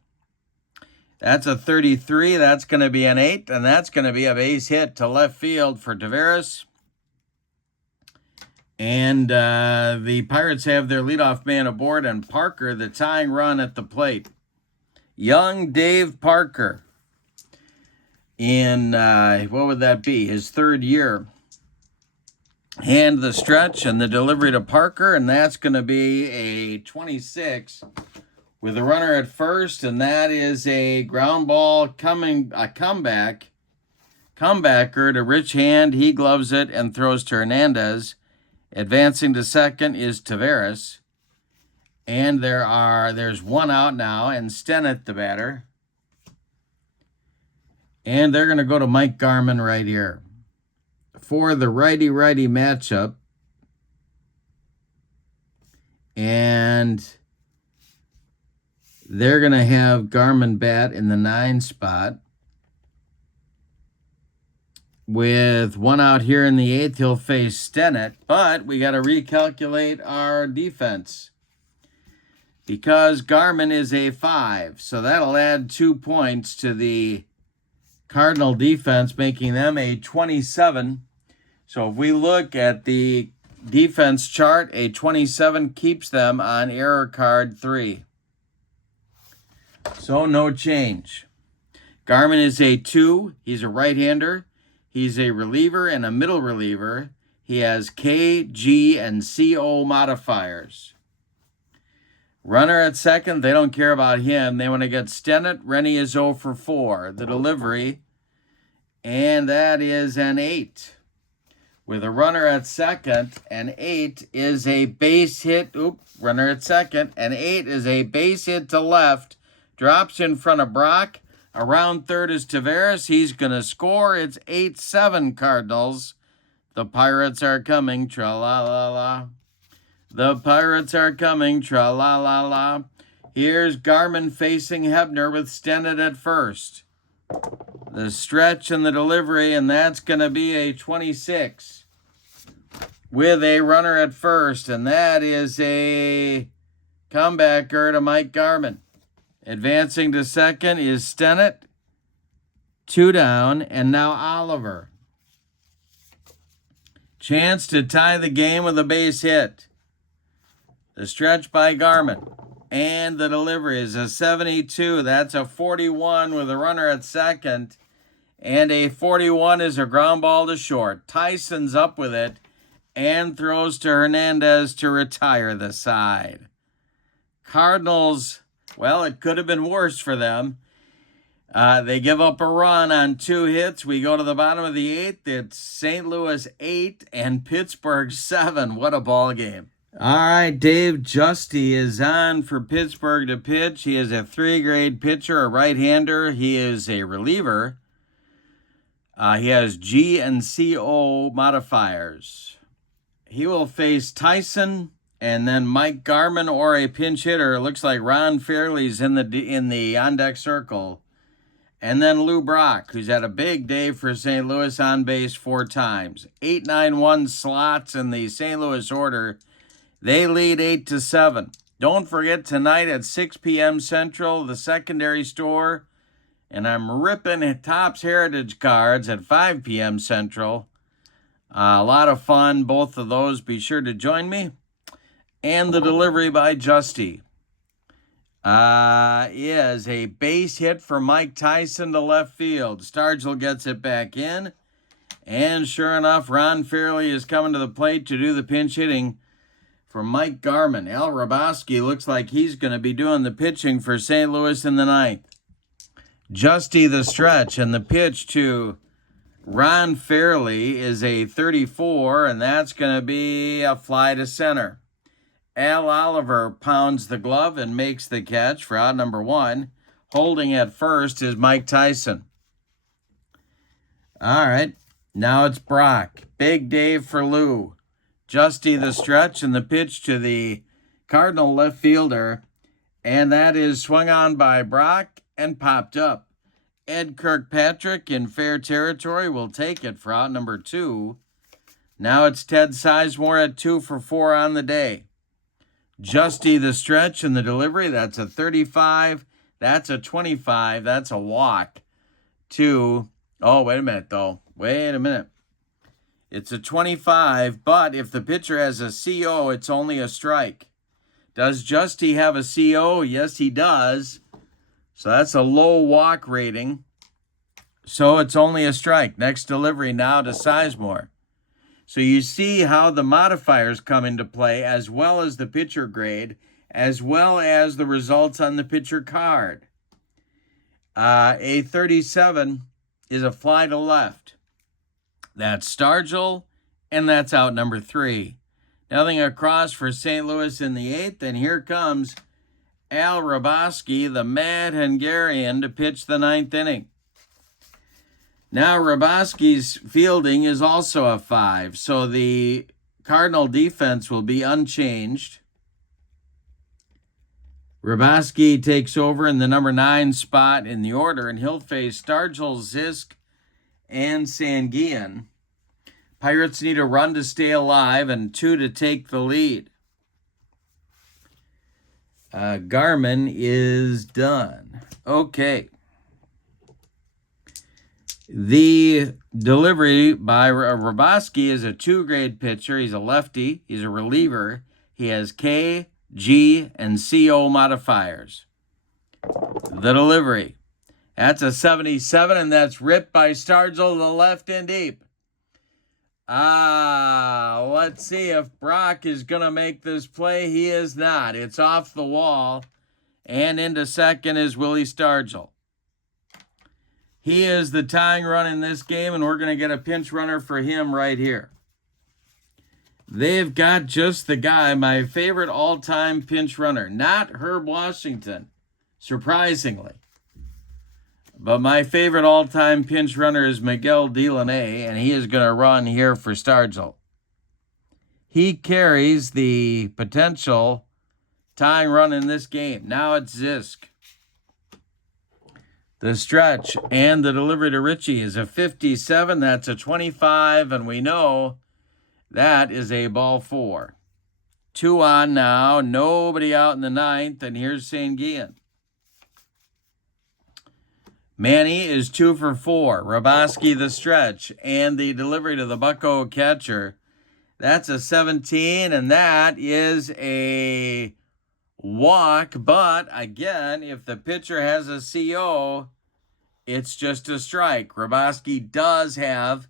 That's a 33. That's going to be an 8. And that's going to be a base hit to left field for Taveras. And the Pirates have their leadoff man aboard, and Parker, the tying run at the plate. Young Dave Parker in, what would that be, his third year. Hand the stretch and the delivery to Parker, and that's going to be a 26 with a runner at first, and that is a ground ball comebacker to Rich Hand. He gloves it and throws to Hernandez. Advancing to second is Taveras. And there's one out now, and Stennett, the batter. And they're going to go to Mike Garman right here for the righty-righty matchup. And they're going to have Garman bat in the 9 spot. With one out here in the 8th, he'll face Stennett, but we got to recalculate our defense because Garman is a 5, so that'll add 2 points to the Cardinal defense, making them a 27. So if we look at the defense chart, a 27 keeps them on error card 3. So no change. Garman is a 2. He's a right-hander. He's a reliever and a middle reliever. He has K, G, and CO modifiers. Runner at second, they don't care about him. They want to get Stennett. Rennie is 0 for 4. The delivery, and that is an 8. With a runner at second, an 8 is a base hit. Runner at second. An 8 is a base hit to left. Drops in front of Brock. Around third is Taveras. He's going to score. It's 8-7 Cardinals. The Pirates are coming. Tra-la-la-la. The Pirates are coming. Tra-la-la-la. Here's Garman facing Hebner with Stennett at first. The stretch and the delivery, and that's going to be a 26. With a runner at first, and that is a comebacker to Mike Garman. Advancing to second is Stennett. 2 down, and now Oliver. Chance to tie the game with a base hit. The stretch by Garman. And the delivery is a 72. That's a 41 with a runner at second. And a 41 is a ground ball to short. Tyson's up with it and throws to Hernandez to retire the side. Cardinals, well, it could have been worse for them. They give up a run on 2 hits. We go to the bottom of the 8th. It's St. Louis 8 and Pittsburgh 7. What a ball game. All right, Dave Justy is on for Pittsburgh to pitch. He is a 3-grade pitcher, a right-hander. He is a reliever. He has G and CO modifiers. He will face Tyson and then Mike Garman or a pinch hitter. It looks like Ron Fairley's in the on-deck circle. And then Lou Brock, who's had a big day for St. Louis, on base 4 times. 8-9-1 slots in the St. Louis order. They lead 8-7. Don't forget tonight at 6 p.m. Central, the secondary store. And I'm ripping Topps Heritage cards at 5 p.m. Central. A lot of fun, both of those. Be sure to join me. And the delivery by Justy is a base hit for Mike Tyson to left field. Stargell gets it back in. And sure enough, Ron Fairley is coming to the plate to do the pinch hitting for Mike Garman. Al Rabowski looks like he's going to be doing the pitching for St. Louis in the 9th. Justy the stretch, and the pitch to Ron Fairley is a 34, and that's going to be a fly to center. Al Oliver pounds the glove and makes the catch for out number 1. Holding at first is Mike Tyson. All right, now it's Brock. Big day for Lou. Justy the stretch, and the pitch to the Cardinal left fielder, and that is swung on by Brock and popped up. Ed Kirkpatrick in fair territory will take it for out number 2. Now it's Ted Sizemore at 2 for 4 on the day. Justy the stretch and the delivery, that's a 35. That's a 25. That's a walk. 2. Oh, wait a minute, though. Wait a minute. It's a 25, but if the pitcher has a CO, it's only a strike. Does Justy have a CO? Yes, he does. So that's a low walk rating. So it's only a strike. Next delivery now to Sizemore. So you see how the modifiers come into play, as well as the pitcher grade, as well as the results on the pitcher card. A 37 is a fly to left. That's Stargell, and that's out number 3. Nothing across for St. Louis in the 8th, and here comes Al Raboski, the Mad Hungarian, to pitch the 9th inning. Now Raboski's fielding is also a 5, so the Cardinal defense will be unchanged. Raboski takes over in the number 9 spot in the order, and he'll face Stargell, Zisk, and Sanguian. Pirates need a run to stay alive and 2 to take the lead. Garmin is done. Okay. The delivery by Raboski is a 2-grade pitcher. He's a lefty. He's a reliever. He has K, G, and CO modifiers. The delivery. That's a 77, and that's ripped by Stargell to the left and deep. Let's see if Brock is going to make this play. He is not. It's off the wall, and into second is Willie Stargell. He is the tying run in this game, and we're going to get a pinch runner for him right here. They've got just the guy, my favorite all-time pinch runner, not Herb Washington, surprisingly. But my favorite all-time pinch runner is Miguel Delaney, and he is going to run here for Stargell. He carries the potential tying run in this game. Now it's Zisk. The stretch and the delivery to Richie is a 57. That's a 25, and we know that is a ball 4. 2 on now. Nobody out in the 9th, and here's Sanguian. Manny is 2 for 4. Raboski the stretch and the delivery to the Bucko catcher. That's a 17, and that is a walk. But again, if the pitcher has a CO, it's just a strike. Raboski does have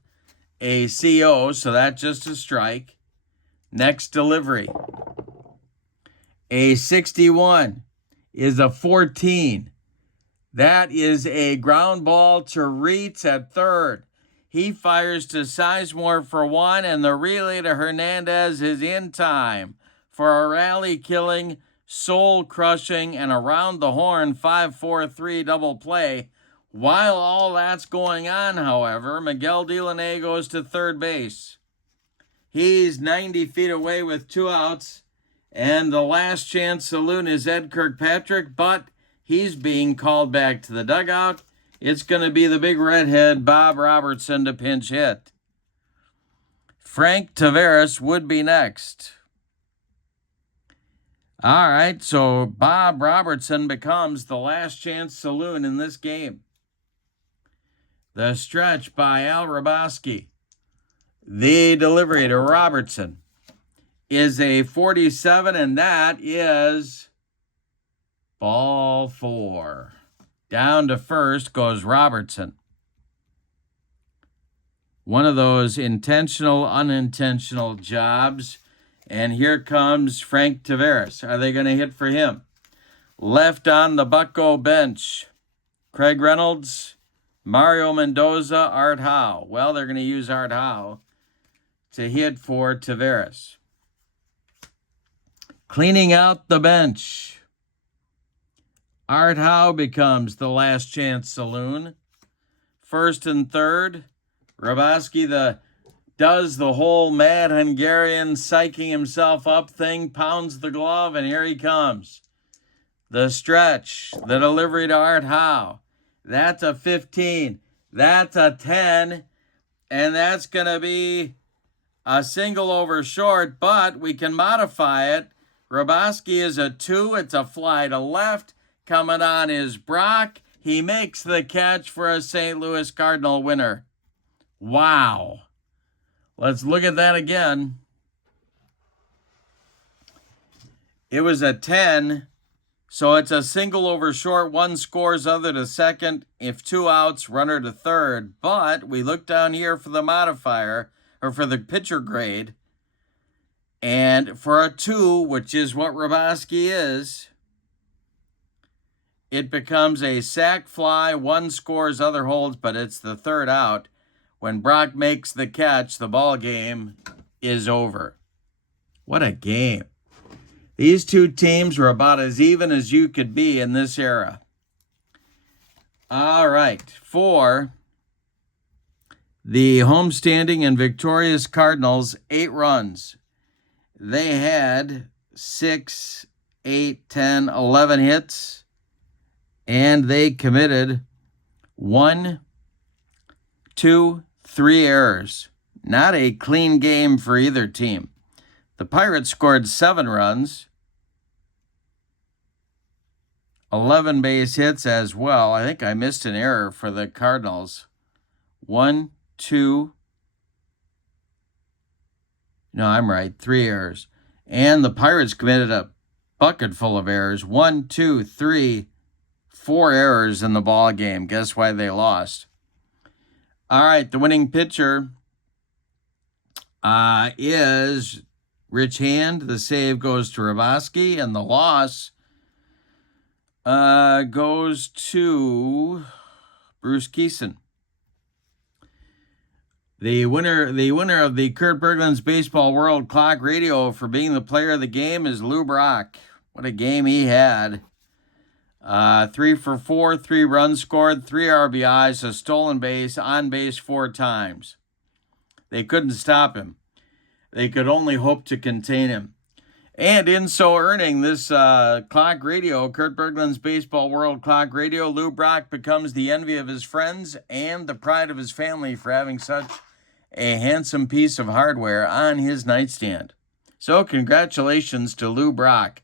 a CO, so that's just a strike. Next delivery. A 61 is a 14. That is a ground ball to Reitz at third. He fires to Sizemore for 1, and the relay to Hernandez is in time for a rally-killing, soul-crushing, and around-the-horn 5-4-3 double play. While all that's going on, however, Miguel Delaney goes to third base. He's 90 feet away with 2 outs, and the last chance saloon is Ed Kirkpatrick, but he's being called back to the dugout. It's going to be the big redhead, Bob Robertson, to pinch hit. Frank Taveras would be next. All right, so Bob Robertson becomes the last chance saloon in this game. The stretch by Al Raboski. The delivery to Robertson is a 47, and that is ball 4. Down to first goes Robertson. One of those intentional, unintentional jobs. And here comes Frank Taveras. Are they going to hit for him? Left on the Bucko bench. Craig Reynolds, Mario Mendoza, Art Howe. Well, they're going to use Art Howe to hit for Taveras. Cleaning out the bench. Art Howe becomes the last chance saloon. First and third. Raboski does the whole mad Hungarian psyching himself up thing, pounds the glove, and here he comes. The stretch, the delivery to Art Howe. That's a 15. That's a 10. And that's going to be a single over short, but we can modify it. Raboski is a 2. It's a fly to left. Coming on is Brock. He makes the catch for a St. Louis Cardinal winner. Wow. Let's look at that again. It was a 10, so it's a single over short. One scores, other to second. If 2 outs, runner to third. But we look down here for the modifier, or for the pitcher grade. And for a 2, which is what Raboski is, it becomes a sac fly. One scores, other holds, but it's the third out. When Brock makes the catch, the ball game is over. What a game. These two teams were about as even as you could be in this era. All right, for the homestanding and victorious Cardinals, 8 runs. They had 6, 8, 10, 11 hits, and they committed 1, 2, 3 errors. Not a clean game for either team. The Pirates scored 7 runs, 11 base hits as well. I think I missed an error for the Cardinals. 1, 2. No, I'm right. 3 errors. And the Pirates committed a bucket full of errors. 1, 2, 3, 4 errors in the ball game. Guess why they lost? All right, the winning pitcher is Rich Hand. The save goes to Raboski, and the loss goes to Bruce Keeson. The winner of the Kurt Berglund's Baseball World Clock Radio for being the player of the game is Lou Brock. What a game he had. 3 for 4, 3 runs scored, 3 RBIs, a stolen base, on base 4 times. They couldn't stop him. They could only hope to contain him. And in so earning this clock radio, Kurt Berglund's Baseball World Clock Radio, Lou Brock becomes the envy of his friends and the pride of his family for having such a handsome piece of hardware on his nightstand. So congratulations to Lou Brock.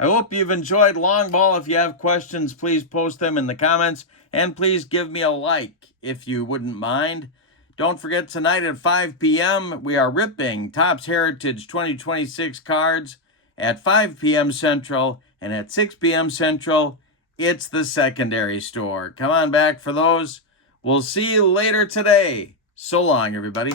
I hope you've enjoyed Long Ball. If you have questions, please post them in the comments. And please give me a like if you wouldn't mind. Don't forget, tonight at 5 p.m., we are ripping Topps Heritage 2026 cards at 5 p.m. Central. And at 6 p.m. Central, it's the secondary store. Come on back for those. We'll see you later today. So long, everybody.